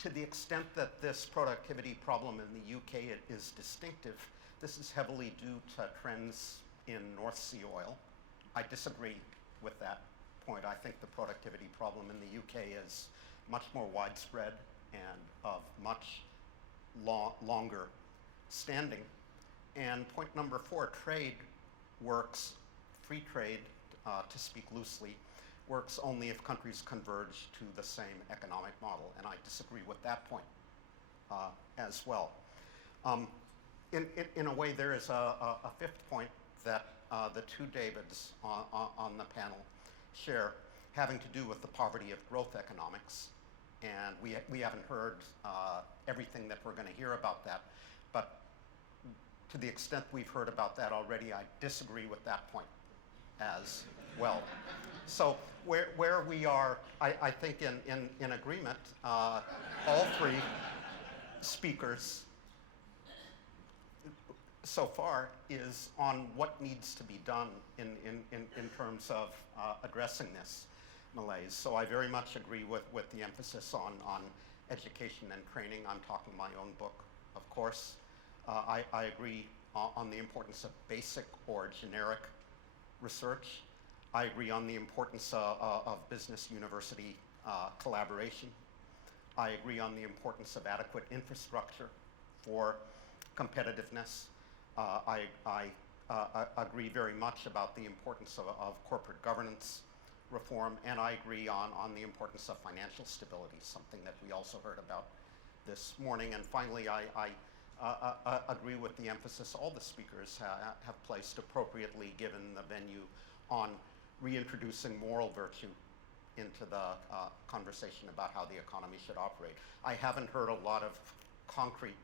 To the extent that this productivity problem in the UK is distinctive, this is heavily due to trends in North Sea oil. I disagree with that point. I think the productivity problem in the UK is much more widespread and of much longer standing. And point number 4, trade works, free trade, to speak loosely, works only if countries converge to the same economic model. And I disagree with that point as well. In a way, there is a fifth point that the two Davids on the panel share, having to do with the poverty of growth economics. And we haven't heard everything that we're going to hear about that. But to the extent we've heard about that already, I disagree with that point as well. So where we are, I think, in agreement, all three speakers so far is on what needs to be done in terms of addressing this malaise. So I very much agree with the emphasis on education and training. I'm talking my own book, of course. I agree on the importance of basic or generic research. I agree on the importance of business university collaboration. I agree on the importance of adequate infrastructure for competitiveness. I agree very much about the importance of corporate governance reform, and I agree on the importance of financial stability, something that we also heard about this morning. And finally, I agree with the emphasis all the speakers have placed appropriately, given the venue, on reintroducing moral virtue into the conversation about how the economy should operate. I haven't heard a lot of concrete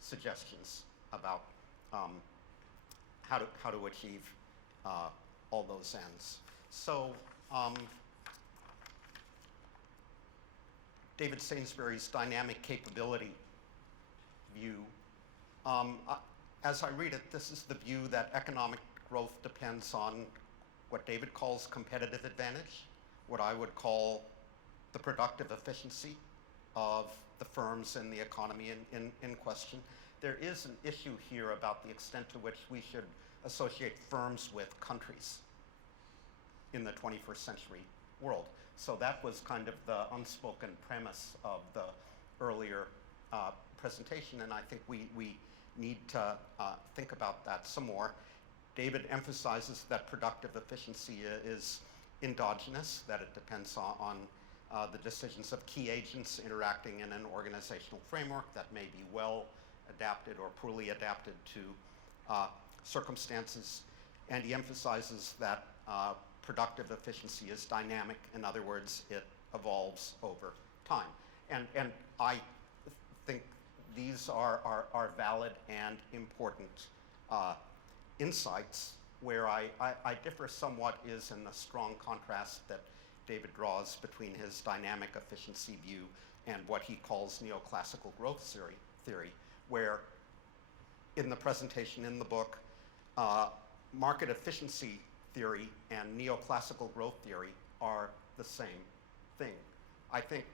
suggestions about how to achieve all those ends. So David Sainsbury's dynamic capability view, as I read it, this is the view that economic growth depends on what David calls competitive advantage, what I would call the productive efficiency of the firms in the economy in question. There is an issue here about the extent to which we should associate firms with countries in the 21st century world. So that was kind of the unspoken premise of the earlier presentation, and I think we need to think about that some more. David emphasizes that productive efficiency is endogenous, that it depends on the decisions of key agents interacting in an organizational framework that may be well adapted or poorly adapted to circumstances. And he emphasizes that productive efficiency is dynamic. In other words, it evolves over time. And I think these are valid and important insights. Where I differ somewhat is in the strong contrast that David draws between his dynamic efficiency view and what he calls neoclassical growth theory, where in the presentation in the book, market efficiency theory and neoclassical growth theory are the same thing. I think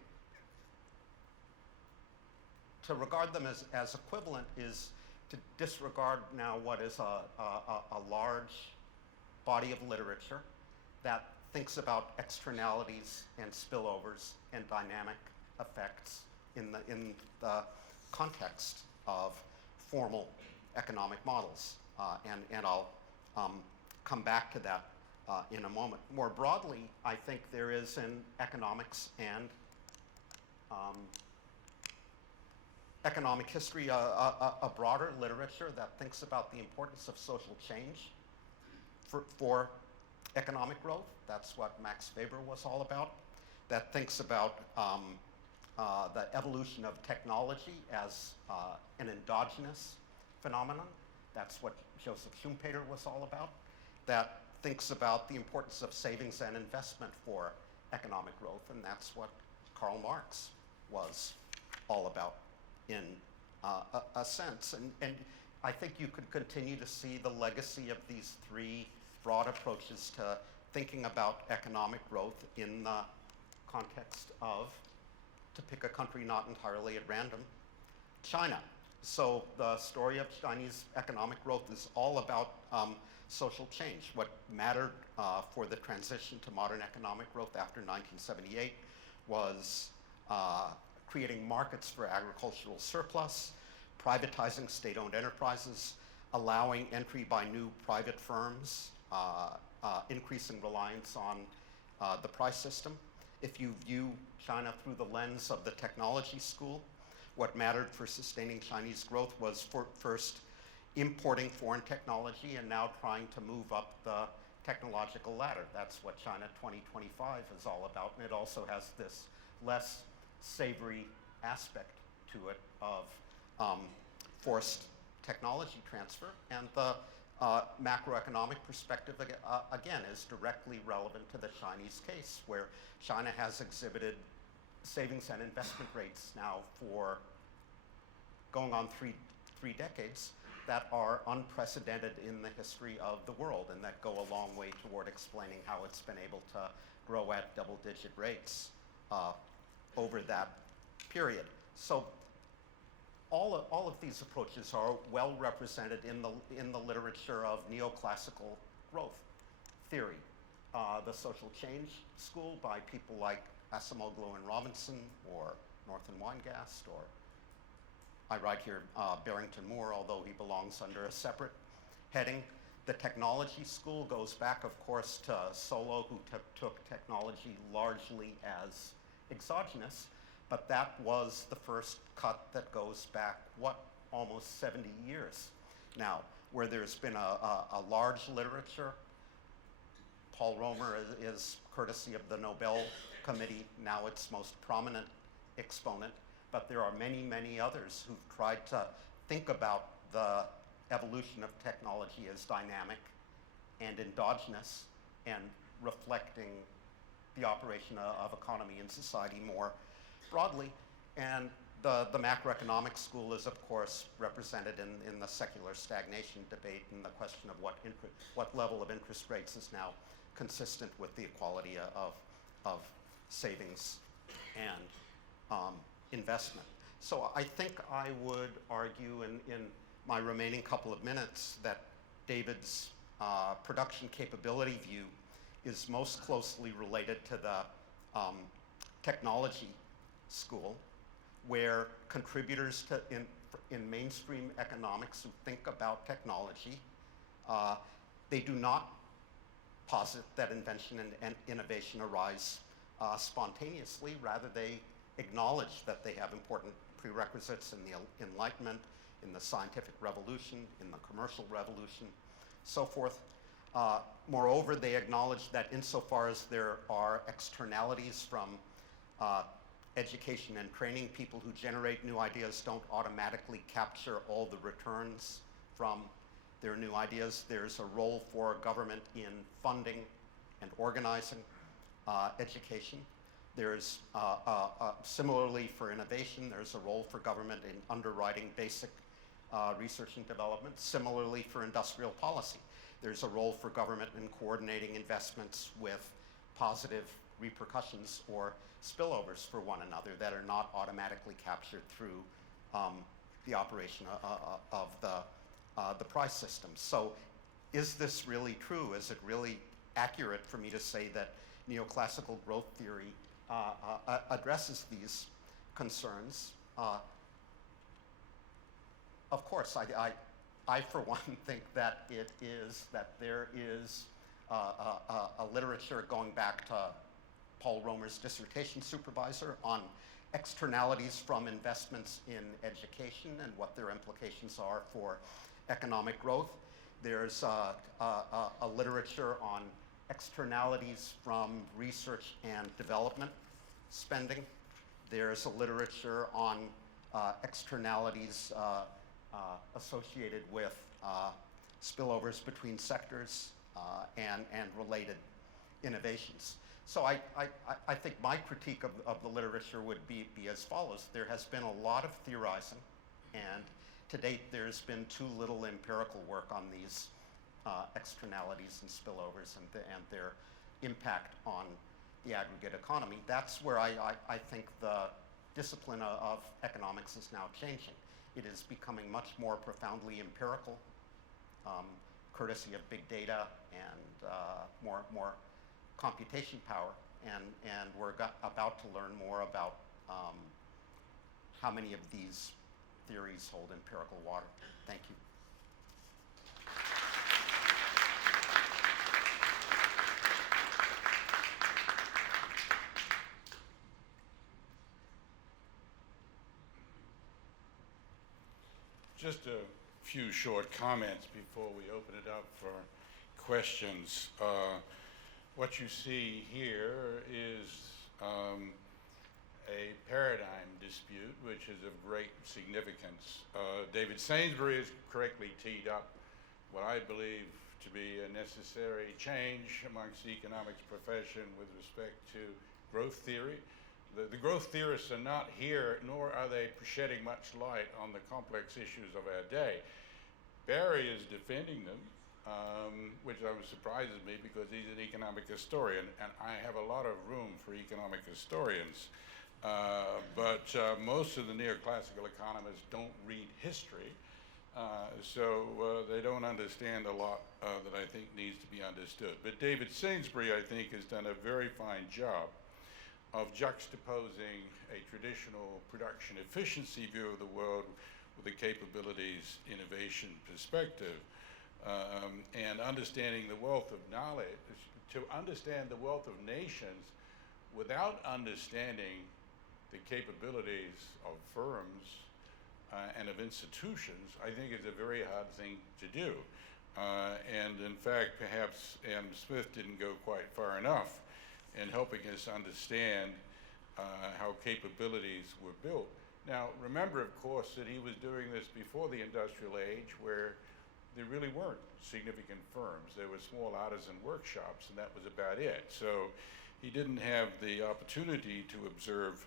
to regard them as equivalent is to disregard now what is a large body of literature that thinks about externalities and spillovers and dynamic effects in the context of formal economic models. And I'll come back to that in a moment. More broadly, I think there is in economics and economic history a broader literature that thinks about the importance of social change for economic growth. That's what Max Weber was all about. That thinks about the evolution of technology as an endogenous phenomenon. That's what Joseph Schumpeter was all about. That thinks about the importance of savings and investment for economic growth, and that's what Karl Marx was all about in a sense. And I think you could continue to see the legacy of these three broad approaches to thinking about economic growth in the context of, to pick a country not entirely at random, China. So the story of Chinese economic growth is all about social change. What mattered for the transition to modern economic growth after 1978 was creating markets for agricultural surplus, privatizing state-owned enterprises, allowing entry by new private firms, increasing reliance on the price system. If you view China through the lens of the technology school, what mattered for sustaining Chinese growth was first importing foreign technology and now trying to move up the technological ladder. That's what China 2025 is all about. And it also has this less savory aspect to it of forced technology transfer. And the macroeconomic perspective, again, is directly relevant to the Chinese case, where China has exhibited savings and investment rates now for going on three decades that are unprecedented in the history of the world and that go a long way toward explaining how it's been able to grow at double-digit rates over that period. So all of these approaches are well represented in the literature of neoclassical growth theory. The social change school by people like Acemoglu and Robinson, or North and Weingast, or I write here Barrington Moore, although he belongs under a separate heading. The technology school goes back, of course, to Solow, who took technology largely as exogenous, but that was the first cut that goes back, almost 70 years now, where there's been a large literature. Paul Romer is courtesy of the Nobel Committee, now its most prominent exponent, but there are many, many others who've tried to think about the evolution of technology as dynamic and endogenous and reflecting the operation of economy and society more broadly. And the macroeconomic school is, of course, represented in the secular stagnation debate and the question of what level of interest rates is now consistent with the equality of savings and investment. So I think I would argue in my remaining couple of minutes that David's production capability view is most closely related to the technology school, where contributors in mainstream economics who think about technology, they do not posit that invention and innovation arise spontaneously. Rather, they acknowledge that they have important prerequisites in the Enlightenment, in the scientific revolution, in the commercial revolution, so forth. Moreover, they acknowledge that insofar as there are externalities from education and training, people who generate new ideas don't automatically capture all the returns from their new ideas. There's a role for government in funding and organizing education. There's similarly for innovation, there's a role for government in underwriting basic research and development. Similarly for industrial policy, there's a role for government in coordinating investments with positive repercussions or spillovers for one another that are not automatically captured through the operation of the price system. So is this really true? Is it really accurate for me to say that neoclassical growth theory addresses these concerns? Of course, I for one think that there is a literature going back to Paul Romer's dissertation supervisor on externalities from investments in education and what their implications are for economic growth. There's a literature on externalities from research and development spending. There's a literature on externalities associated with spillovers between sectors and related innovations. So I think my critique of the literature would be as follows. There has been a lot of theorizing and to date, there's been too little empirical work on these externalities and spillovers and their impact on the aggregate economy. That's where I think the discipline of economics is now changing. It is becoming much more profoundly empirical, courtesy of big data and more computation power. And we're about to learn more about how many of these theories hold empirical water. Thank you. Just a few short comments before we open it up for questions. What you see here is a paradigm dispute, which is of great significance. David Sainsbury has correctly teed up what I believe to be a necessary change amongst the economics profession with respect to growth theory. The growth theorists are not here, nor are they shedding much light on the complex issues of our day. Barry is defending them, which surprises me because he's an economic historian, and I have a lot of room for economic historians. But most of the neoclassical economists don't read history, so they don't understand a lot that I think needs to be understood. But David Sainsbury, I think, has done a very fine job of juxtaposing a traditional production efficiency view of the world with the capabilities innovation perspective, and understanding the wealth of knowledge. To understand the wealth of nations without understanding the capabilities of firms and of institutions, I think is a very hard thing to do. And in fact, perhaps Adam Smith didn't go quite far enough in helping us understand how capabilities were built. Now, remember, of course, that he was doing this before the industrial age, where there really weren't significant firms. There were small artisan workshops, and that was about it. So he didn't have the opportunity to observe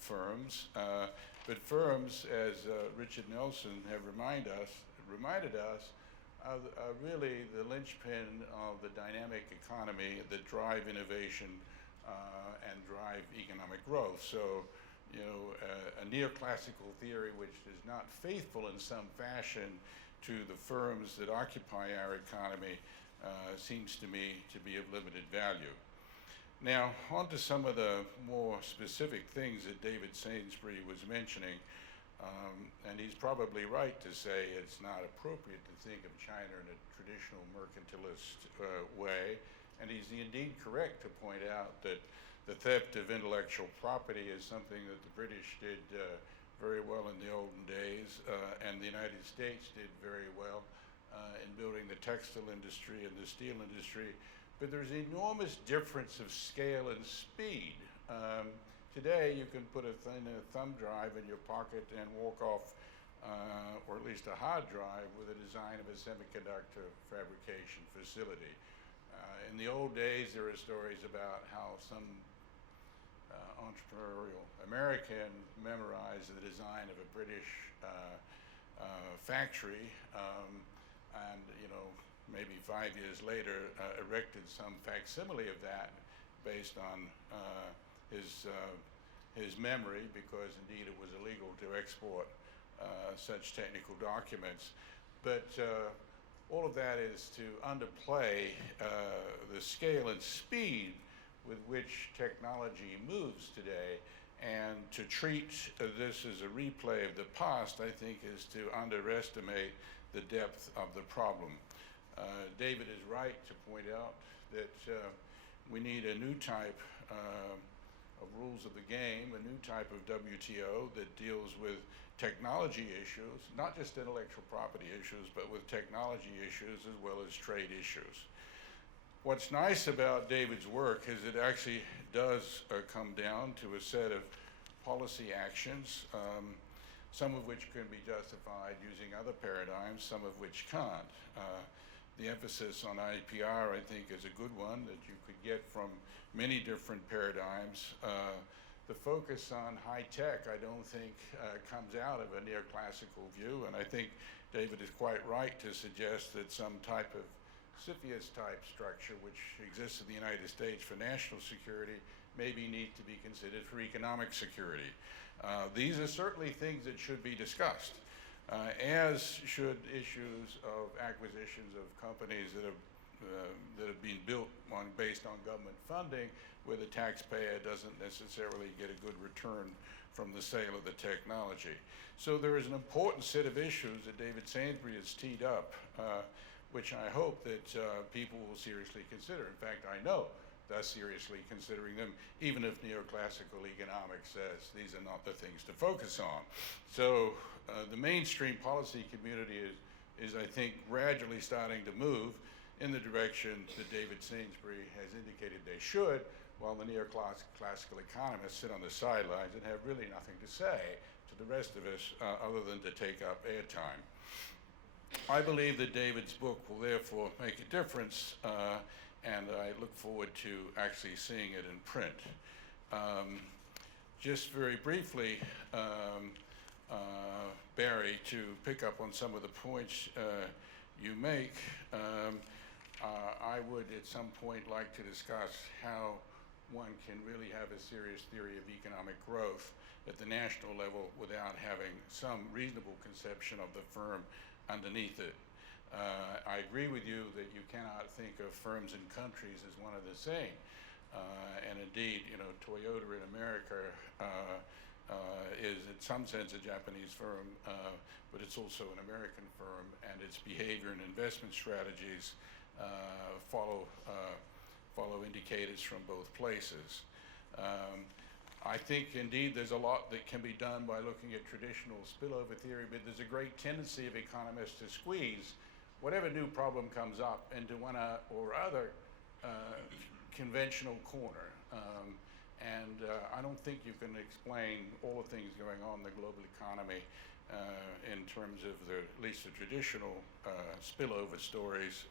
firms, but firms, as Richard Nelson have reminded us, are really the linchpin of the dynamic economy that drive innovation and drive economic growth. So, you know, a neoclassical theory which is not faithful in some fashion to the firms that occupy our economy seems to me to be of limited value. Now, on to some of the more specific things that David Sainsbury was mentioning. And he's probably right to say it's not appropriate to think of China in a traditional mercantilist way. And he's indeed correct to point out that the theft of intellectual property is something that the British did very well in the olden days, and the United States did very well in building the textile industry and the steel industry. But there's enormous difference of scale and speed. Today, you can put a thumb drive in your pocket and walk off, or at least a hard drive, with a design of a semiconductor fabrication facility. In the old days, there are stories about how some entrepreneurial American memorized the design of a British factory, and maybe 5 years later erected some facsimile of that based on his memory, because indeed it was illegal to export such technical documents. But all of that is to underplay the scale and speed with which technology moves today, and to treat this as a replay of the past, I think, is to underestimate the depth of the problem. David is right to point out that we need a new type of rules of the game, a new type of WTO that deals with technology issues, not just intellectual property issues, but with technology issues as well as trade issues. What's nice about David's work is it actually does come down to a set of policy actions, some of which can be justified using other paradigms, some of which can't. The emphasis on IPR, I think, is a good one that you could get from many different paradigms. the focus on high tech, I don't think, comes out of a neoclassical view, and I think David is quite right to suggest that some type of CFIUS-type structure, which exists in the United States for national security, maybe need to be considered for economic security. These are certainly things that should be discussed, as should issues of acquisitions of companies that have been built based on government funding, where the taxpayer doesn't necessarily get a good return from the sale of the technology. So there is an important set of issues that David Sainsbury has teed up, which I hope that people will seriously consider. In fact, I know they're seriously considering them, even if neoclassical economics says these are not the things to focus on. So the mainstream policy community is, I think, gradually starting to move in the direction that David Sainsbury has indicated they should, while the neoclassical economists sit on the sidelines and have really nothing to say to the rest of us other than to take up airtime. I believe that David's book will therefore make a difference, and I look forward to actually seeing it in print. Just very briefly, Barry, to pick up on some of the points you make, I would at some point like to discuss how one can really have a serious theory of economic growth at the national level without having some reasonable conception of the firm underneath it. I agree with you that you cannot think of firms and countries as one and the same. And indeed, you know, Toyota in America is in some sense a Japanese firm, but it's also an American firm, and its behavior and investment strategies follow indicators from both places. I think, indeed, there's a lot that can be done by looking at traditional spillover theory, but there's a great tendency of economists to squeeze whatever new problem comes up into one or other conventional corner. I don't think you can explain all the things going on in the global economy in terms of at least the traditional spillover stories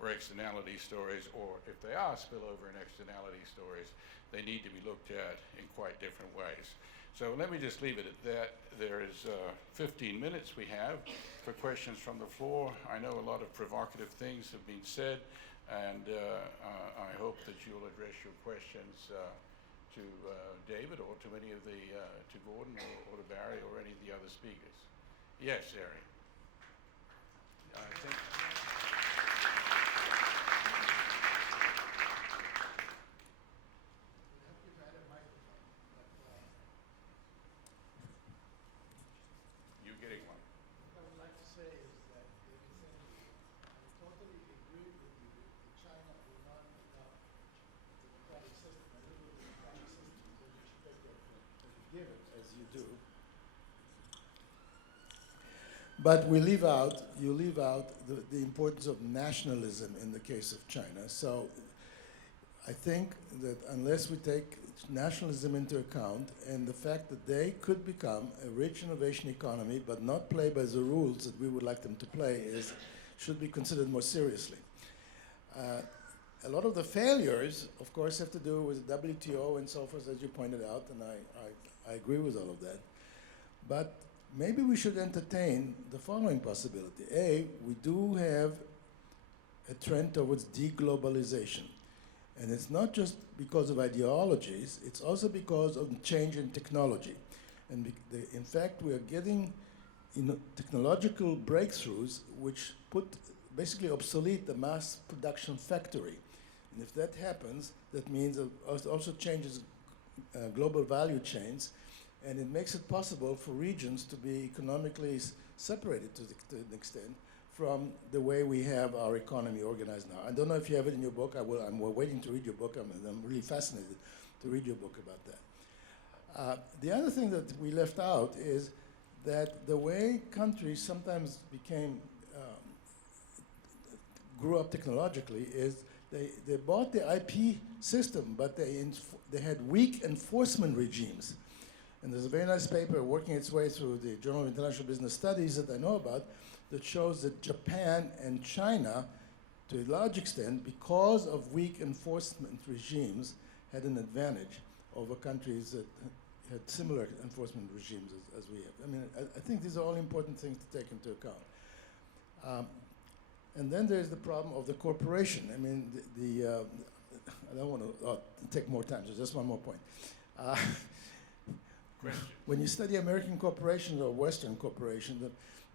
or externality stories, or if they are spillover and externality stories, they need to be looked at in quite different ways. So let me just leave it at that. There is 15 minutes we have for questions from the floor. I know a lot of provocative things have been said, and I hope that you'll address your questions to David or to any of the, to Gordon or to Barry or any of the other speakers. Yes, Ari. I think. You're getting one. What I would like to say is that I totally agree with you that China will not adopt the democratic system, a liberal democratic system, to the respect of given, as you do. But you leave out the importance of nationalism in the case of China. So I think that unless we take nationalism into account and the fact that they could become a rich innovation economy but not play by the rules that we would like them to play should be considered more seriously. A lot of the failures, of course, have to do with WTO and so forth, as you pointed out, and I agree with all of that. But maybe we should entertain the following possibility. A, we do have a trend towards deglobalization. And it's not just because of ideologies, it's also because of change in technology. And in fact, we are getting technological breakthroughs which basically obsolete the mass production factory. And if that happens, that means it also changes global value chains, and it makes it possible for regions to be economically separated to an extent from the way we have our economy organized now. I don't know if you have it in your book. I'm waiting to read your book. I'm really fascinated to read your book about that. The other thing that we left out is that the way countries sometimes grew up technologically is they bought the IP system, but they had weak enforcement regimes. And there's a very nice paper working its way through the Journal of International Business Studies that I know about that shows that Japan and China, to a large extent, because of weak enforcement regimes, had an advantage over countries that had similar enforcement regimes as we have. I mean, I think these are all important things to take into account. And then there's the problem of the corporation. I mean, I don't want to take more time, so just one more point. When you study American corporations or Western corporations,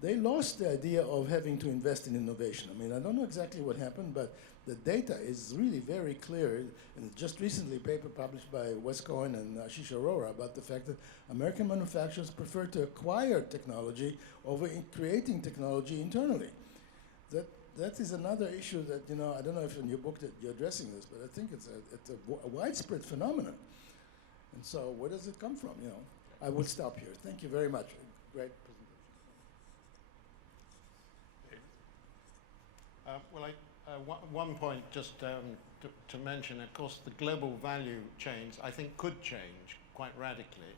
they lost the idea of having to invest in innovation. I mean, I don't know exactly what happened, but the data is really very clear. And just recently, a paper published by Wes Cohen and Ashish Arora about the fact that American manufacturers prefer to acquire technology over creating technology internally. That is another issue that, you know, I don't know if in your book that you're addressing this, but I think it's a widespread phenomenon. And so where does it come from, you know? I will stop here. Thank you very much. Great presentation. One point just to mention, of course, the global value chains, I think, could change quite radically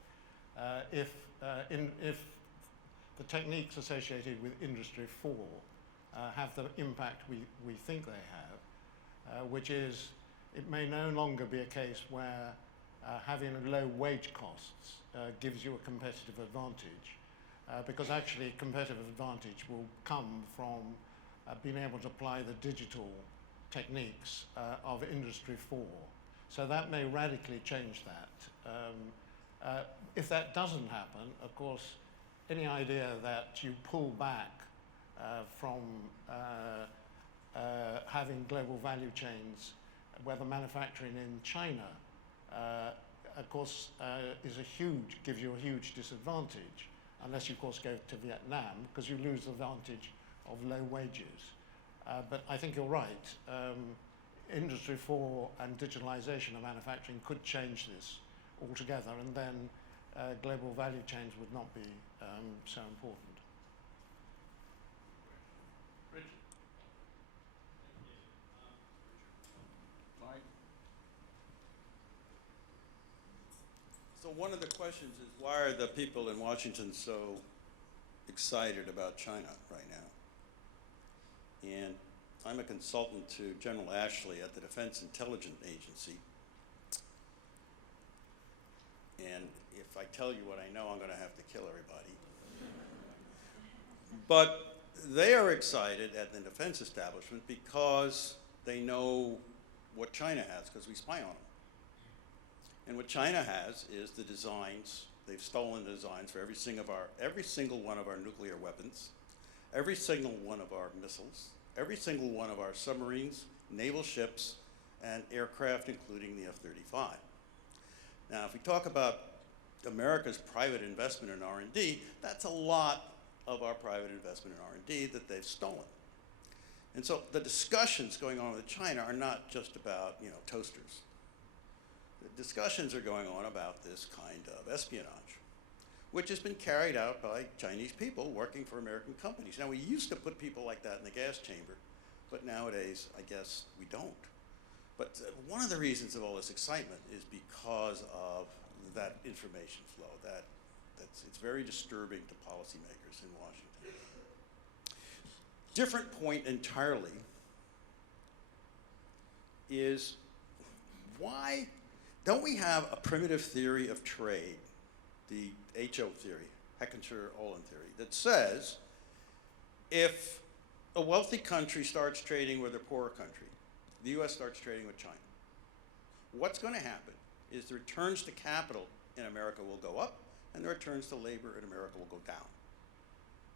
if the techniques associated with Industry 4 have the impact we think they have, which is it may no longer be a case where having low wage costs gives you a competitive advantage, because actually competitive advantage will come from being able to apply the digital techniques of Industry 4. So that may radically change that. If that doesn't happen, of course, any idea that you pull back from having global value chains, whether manufacturing in China, of course, gives you a huge disadvantage, unless you, of course, go to Vietnam, because you lose the advantage of low wages. But I think you're right. Industry 4 and digitalization of manufacturing could change this altogether, and then global value chains would not be so important. So one of the questions is, why are the people in Washington so excited about China right now? And I'm a consultant to General Ashley at the Defense Intelligence Agency. And if I tell you what I know, I'm going to have to kill everybody. But they are excited at the defense establishment because they know what China has, because we spy on them. And what China has is the designs. They've stolen the designs for every single one of our nuclear weapons, every single one of our missiles, every single one of our submarines, naval ships, and aircraft, including the F-35. Now, if we talk about America's private investment in R&D, that's a lot of our private investment in R&D that they've stolen. And so the discussions going on with China are not just about, you know, toasters. The discussions are going on about this kind of espionage, which has been carried out by Chinese people working for American companies. Now, we used to put people like that in the gas chamber, but nowadays, I guess we don't. But one of the reasons of all this excitement is because of that information flow. It's very disturbing to policymakers in Washington. Different point entirely is, why don't we have a primitive theory of trade, the HO theory, Heckenscher-Ohlin theory, that says if a wealthy country starts trading with a poorer country, the US starts trading with China, what's going to happen is the returns to capital in America will go up, and the returns to labor in America will go down.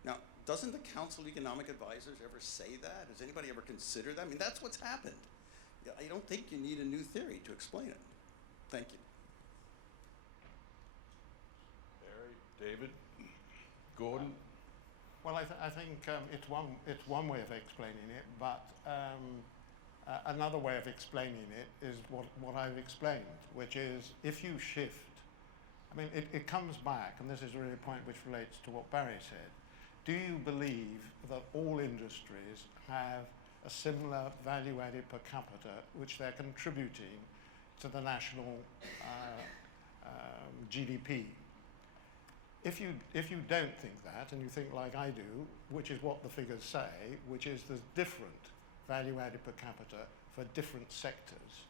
Now, doesn't the Council of Economic Advisors ever say that? Has anybody ever considered that? I mean, that's what's happened. I don't think you need a new theory to explain it. Thank you. Barry, David, Gordon? Well, I think it's one way of explaining it, but another way of explaining it is what I've explained, which is if you shift, I mean, it comes back, and this is really a point which relates to what Barry said. Do you believe that all industries have a similar value added per capita which they're contributing to the national GDP? If you don't think that, and you think like I do, which is what the figures say, which is there's different value added per capita for different sectors,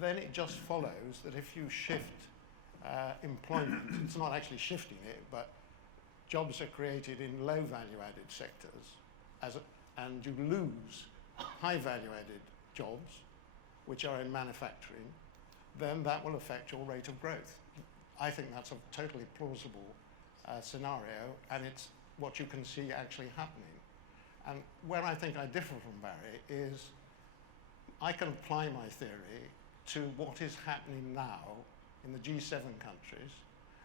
then it just follows that if you shift employment, it's not actually shifting it, but jobs are created in low value-added sectors, and you lose high value-added jobs, which are in manufacturing, then that will affect your rate of growth. I think that's a totally plausible scenario, and it's what you can see actually happening. And where I think I differ from Barry is I can apply my theory to what is happening now in the G7 countries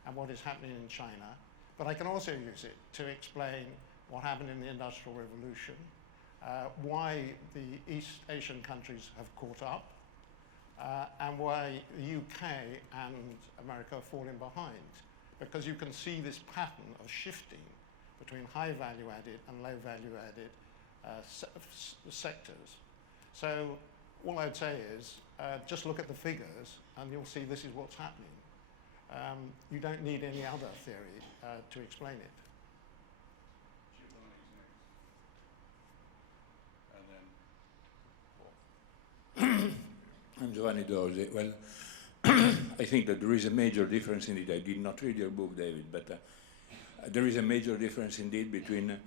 and what is happening in China, but I can also use it to explain what happened in the Industrial Revolution, why the East Asian countries have caught up, and why the UK and America are falling behind. Because you can see this pattern of shifting between high value added and low value added sectors. So all I'd say is just look at the figures and you'll see this is what's happening. You don't need any other theory to explain it. And then I'm Giovanni Dosi. Well, I think that there is a major difference indeed. I did not read your book, David, but there is a major difference indeed between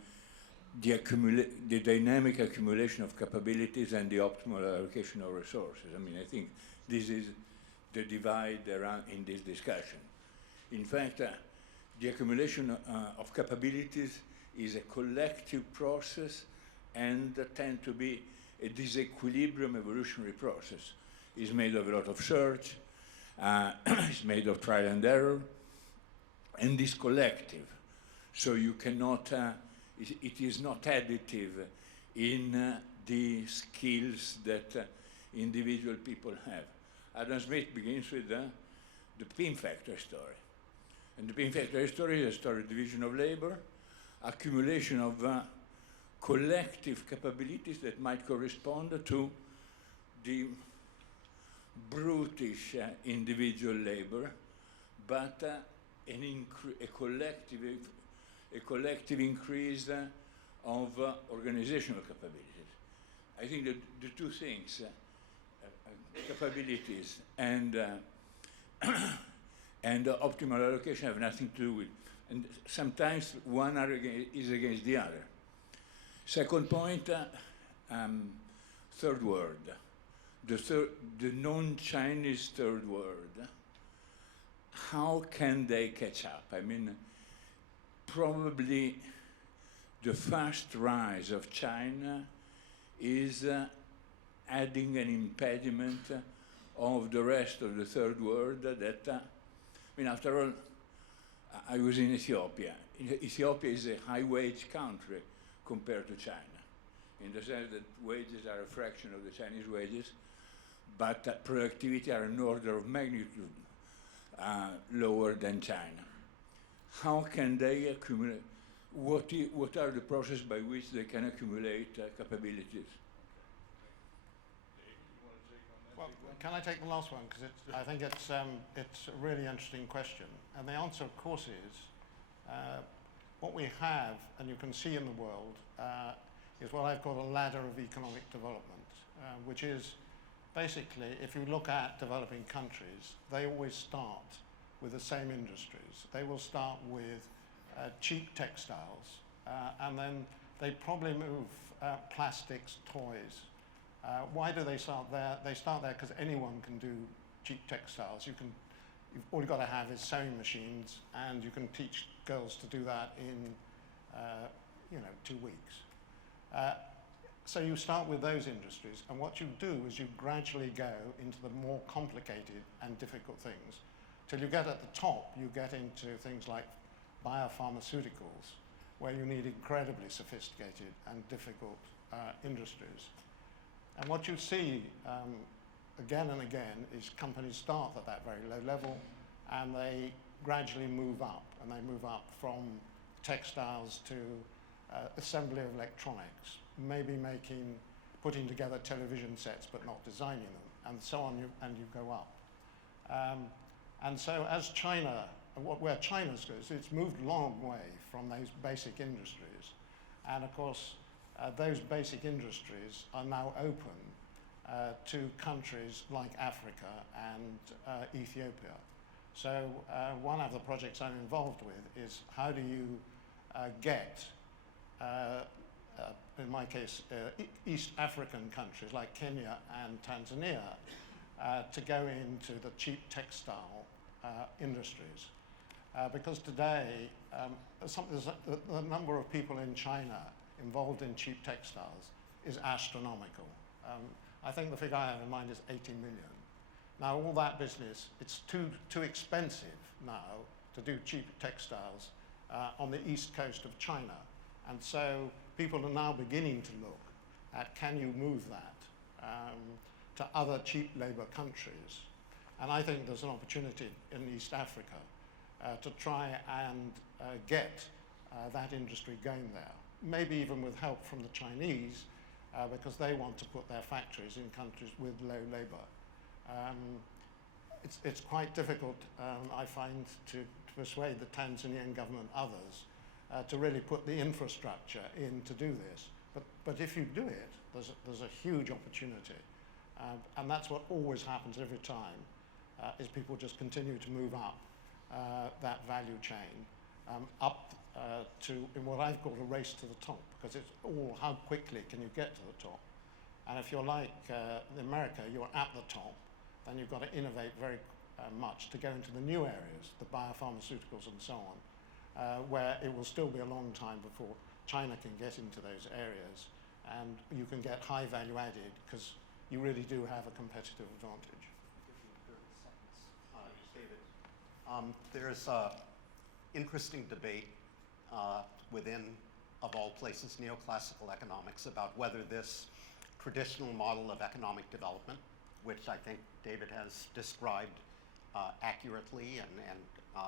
the dynamic accumulation of capabilities and the optimal allocation of resources. I mean, I think this is the divide around in this discussion. In fact, the accumulation of capabilities is a collective process and tend to be a disequilibrium evolutionary process. It's made of a lot of search, it's made of trial and error, and is collective. So you cannot, it is not additive in the skills that individual people have. Adam Smith begins with the pin factor story. And the pin factor story is a story of division of labor, accumulation of collective capabilities that might correspond to the brutish individual labor, but a collective increase of organizational capabilities. I think that the two things, capabilities and optimal allocation, have nothing to do with, and sometimes one is against the other. Second point, third world. The non-Chinese third world, how can they catch up? I mean, probably the fast rise of China is adding an impediment of the rest of the third world that, I mean, after all, I was in Ethiopia. Ethiopia is a high-wage country compared to China, in the sense that wages are a fraction of the Chinese wages, but productivity are an order of magnitude lower than China. How can they accumulate? What are the processes by which they can accumulate capabilities? Well, can I take the last one? Because I think it's a really interesting question. And the answer, of course, is what we have, and you can see in the world, is what I've called a ladder of economic development, which is basically, if you look at developing countries, they always start with the same industries. They will start with cheap textiles, and then they probably move plastics, toys. Why do they start there? They start there because anyone can do cheap textiles. All you've got to have is sewing machines, and you can teach girls to do that in 2 weeks. So you start with those industries, and what you do is you gradually go into the more complicated and difficult things. Till you get at the top, you get into things like biopharmaceuticals, where you need incredibly sophisticated and difficult industries. And what you see again and again is companies start at that very low level, and they gradually move up, and they move up from textiles to assembly of electronics, maybe putting together television sets but not designing them, and so on, and you go up. And so as China, where China's goes, it's moved a long way from those basic industries. And of course, those basic industries are now open to countries like Africa and Ethiopia. So one of the projects I'm involved with is how do you get, in my case, East African countries like Kenya and Tanzania to go into the cheap textile industries. Because today, the number of people in China involved in cheap textiles is astronomical. I think the figure I have in mind is 80 million. Now, all that business, it's too expensive now to do cheap textiles on the east coast of China. And so people are now beginning to look at, can you move that to other cheap labor countries? And I think there's an opportunity in East Africa to try and get that industry going there. Maybe even with help from the Chinese, because they want to put their factories in countries with low labor. It's quite difficult, I find, to persuade the Tanzanian government, others, to really put the infrastructure in to do this. But if you do it, there's a huge opportunity. And that's what always happens every time, is people just continue to move up that value chain, up to in what I've called a race to the top, because it's all how quickly can you get to the top. And if you're like America, you're at the top, then you've got to innovate very much to go into the new areas, the biopharmaceuticals and so on, where it will still be a long time before China can get into those areas, and you can get high value added because you really do have a competitive advantage. David, there's an interesting debate within, of all places, neoclassical economics about whether this traditional model of economic development, which I think David has described accurately, and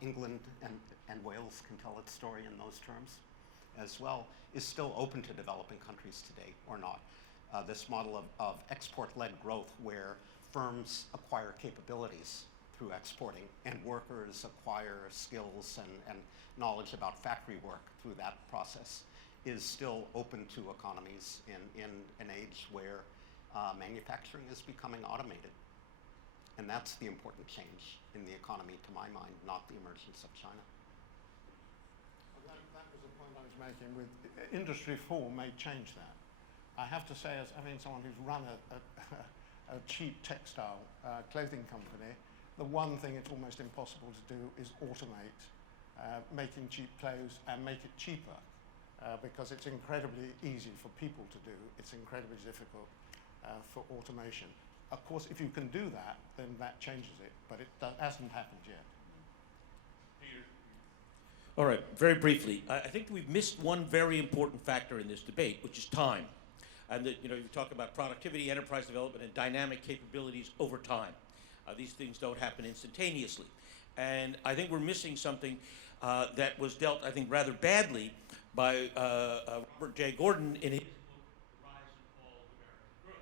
England and Wales can tell its story in those terms as well, is still open to developing countries today or not. This model of export-led growth, where firms acquire capabilities through exporting and workers acquire skills and knowledge about factory work through that process, is still open to economies in an age where manufacturing is becoming automated. And that's the important change in the economy, to my mind, not the emergence of China. That was the point I was making. With Industry 4 may change that. I have to say, as having someone who's run a cheap textile clothing company, the one thing it's almost impossible to do is automate making cheap clothes and make it cheaper, because it's incredibly easy for people to do. It's incredibly difficult for automation. Of course, if you can do that, then that changes it, but it hasn't happened yet. All right, very briefly, I think we've missed one very important factor in this debate, which is time. And that, you talk about productivity, enterprise development, and dynamic capabilities over time. These things don't happen instantaneously. And I think we're missing something that was dealt, I think, rather badly by Robert J. Gordon in his book, The Rise and Fall of American Growth,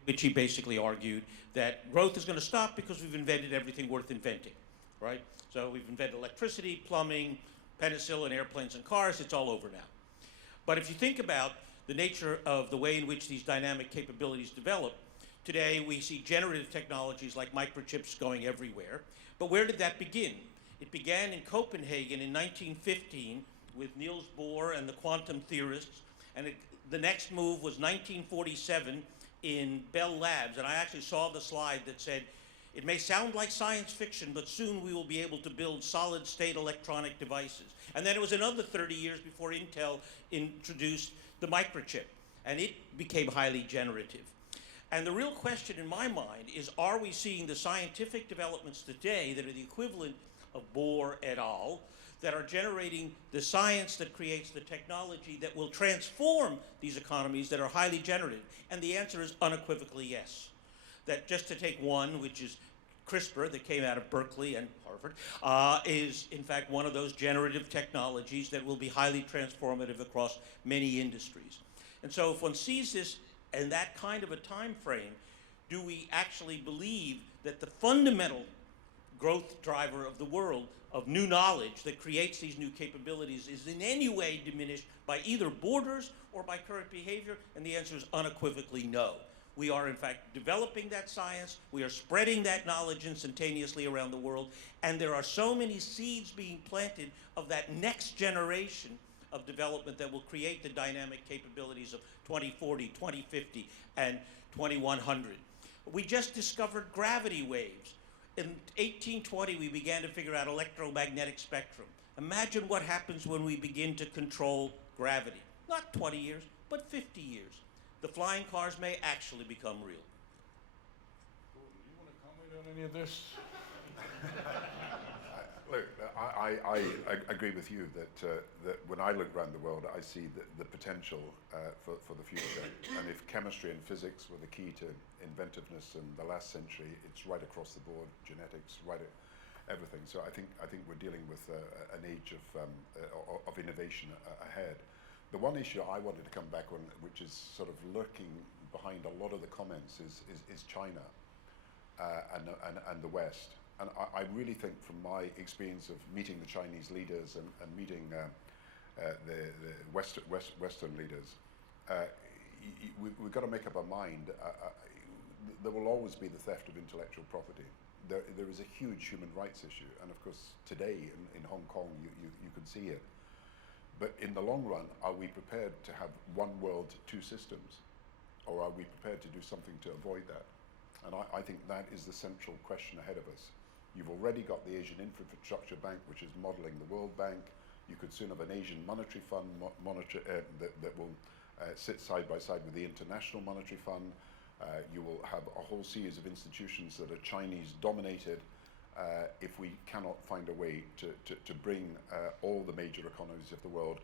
in which he basically argued that growth is going to stop because we've invented everything worth inventing, right? So we've invented electricity, plumbing, penicillin, airplanes, and cars. It's all over now. But if you think about the nature of the way in which these dynamic capabilities develop, today we see generative technologies like microchips going everywhere. But where did that begin? It began in Copenhagen in 1915 with Niels Bohr and the quantum theorists. And the next move was 1947 in Bell Labs. And I actually saw the slide that said, it may sound like science fiction, but soon we will be able to build solid-state electronic devices. And then it was another 30 years before Intel introduced the microchip, and it became highly generative. And the real question in my mind is, are we seeing the scientific developments today that are the equivalent of Bohr et al., that are generating the science that creates the technology that will transform these economies that are highly generative? And the answer is unequivocally yes. That, just to take one, which is CRISPR, that came out of Berkeley and Harvard, is in fact one of those generative technologies that will be highly transformative across many industries. And so if one sees this in that kind of a time frame, do we actually believe that the fundamental growth driver of the world of new knowledge that creates these new capabilities is in any way diminished by either borders or by current behavior? And the answer is unequivocally no. We are, in fact, developing that science. We are spreading that knowledge instantaneously around the world. And there are so many seeds being planted of that next generation of development that will create the dynamic capabilities of 2040, 2050, and 2100. We just discovered gravity waves. In 1820, we began to figure out electromagnetic spectrum. Imagine what happens when we begin to control gravity. Not 20 years, but 50 years. The flying cars may actually become real. Gordon, do you want to comment on any of this? Look, I agree with you that when I look around the world, I see the potential for the future. And if chemistry and physics were the key to inventiveness in the last century, it's right across the board, genetics, right at everything. So I think we're dealing with an age of innovation ahead. The one issue I wanted to come back on, which is sort of lurking behind a lot of the comments, is China and the West. And I really think, from my experience of meeting the Chinese leaders and meeting the Western leaders, we've got to make up our mind. There will always be the theft of intellectual property. There is a huge human rights issue, and of course today in Hong Kong you can see it. But in the long run, are we prepared to have one world, two systems? Or are we prepared to do something to avoid that? And I think that is the central question ahead of us. You've already got the Asian Infrastructure Bank, which is modeling the World Bank. You could soon have an Asian Monetary Fund that will sit side by side with the International Monetary Fund. You will have a whole series of institutions that are Chinese dominated. If we cannot find a way to bring all the major economies of the world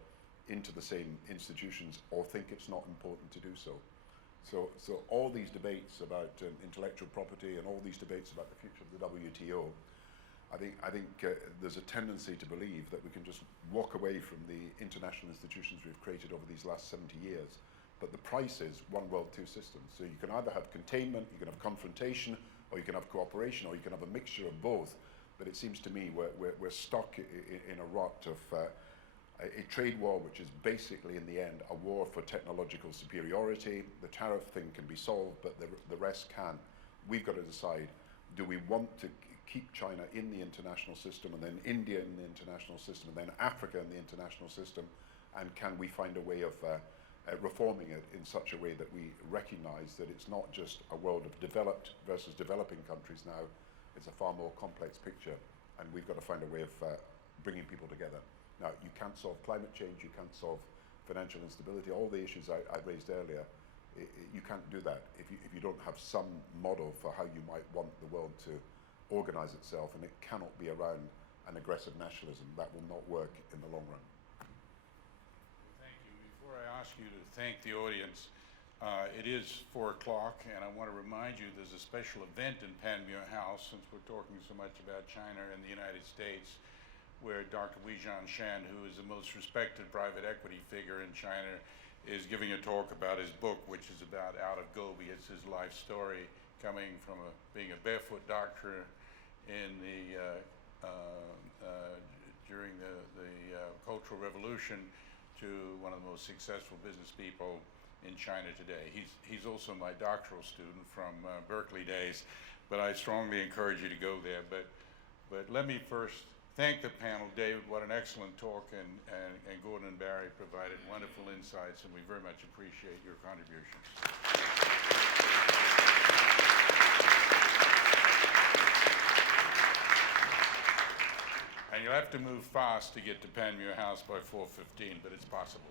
into the same institutions, or think it's not important to do so. So all these debates about intellectual property and all these debates about the future of the WTO, I think there's a tendency to believe that we can just walk away from the international institutions we've created over these last 70 years. But the price is one world, two systems. So you can either have containment, you can have confrontation, or you can have cooperation, or you can have a mixture of both. But it seems to me we're stuck in a rut of a trade war, which is basically, in the end, a war for technological superiority. The tariff thing can be solved, but the rest can't. We've got to decide, do we want to keep China in the international system, and then India in the international system, and then Africa in the international system? And can we find a way of reforming it in such a way that we recognize that it's not just a world of developed versus developing countries now, it's a far more complex picture, and we've got to find a way of bringing people together. Now, you can't solve climate change, you can't solve financial instability, all the issues I raised earlier. You can't do that if you don't have some model for how you might want the world to organize itself, and it cannot be around an aggressive nationalism. That will not work in the long run. Before I ask you to thank the audience, it is 4 o'clock, and I want to remind you there's a special event in Panmure House, since we're talking so much about China and the United States, where Dr. Weijian Shan, who is the most respected private equity figure in China, is giving a talk about his book, which is about Out of Gobi. It's his life story, coming from being a barefoot doctor in the during the Cultural Revolution, to one of the most successful business people in China today. He's also my doctoral student from Berkeley days, but I strongly encourage you to go there. But let me first thank the panel. David, what an excellent talk, and Gordon and Barry provided wonderful insights, and we very much appreciate your contributions. And you'll have to move fast to get to Panmure House by 4:15, but it's possible.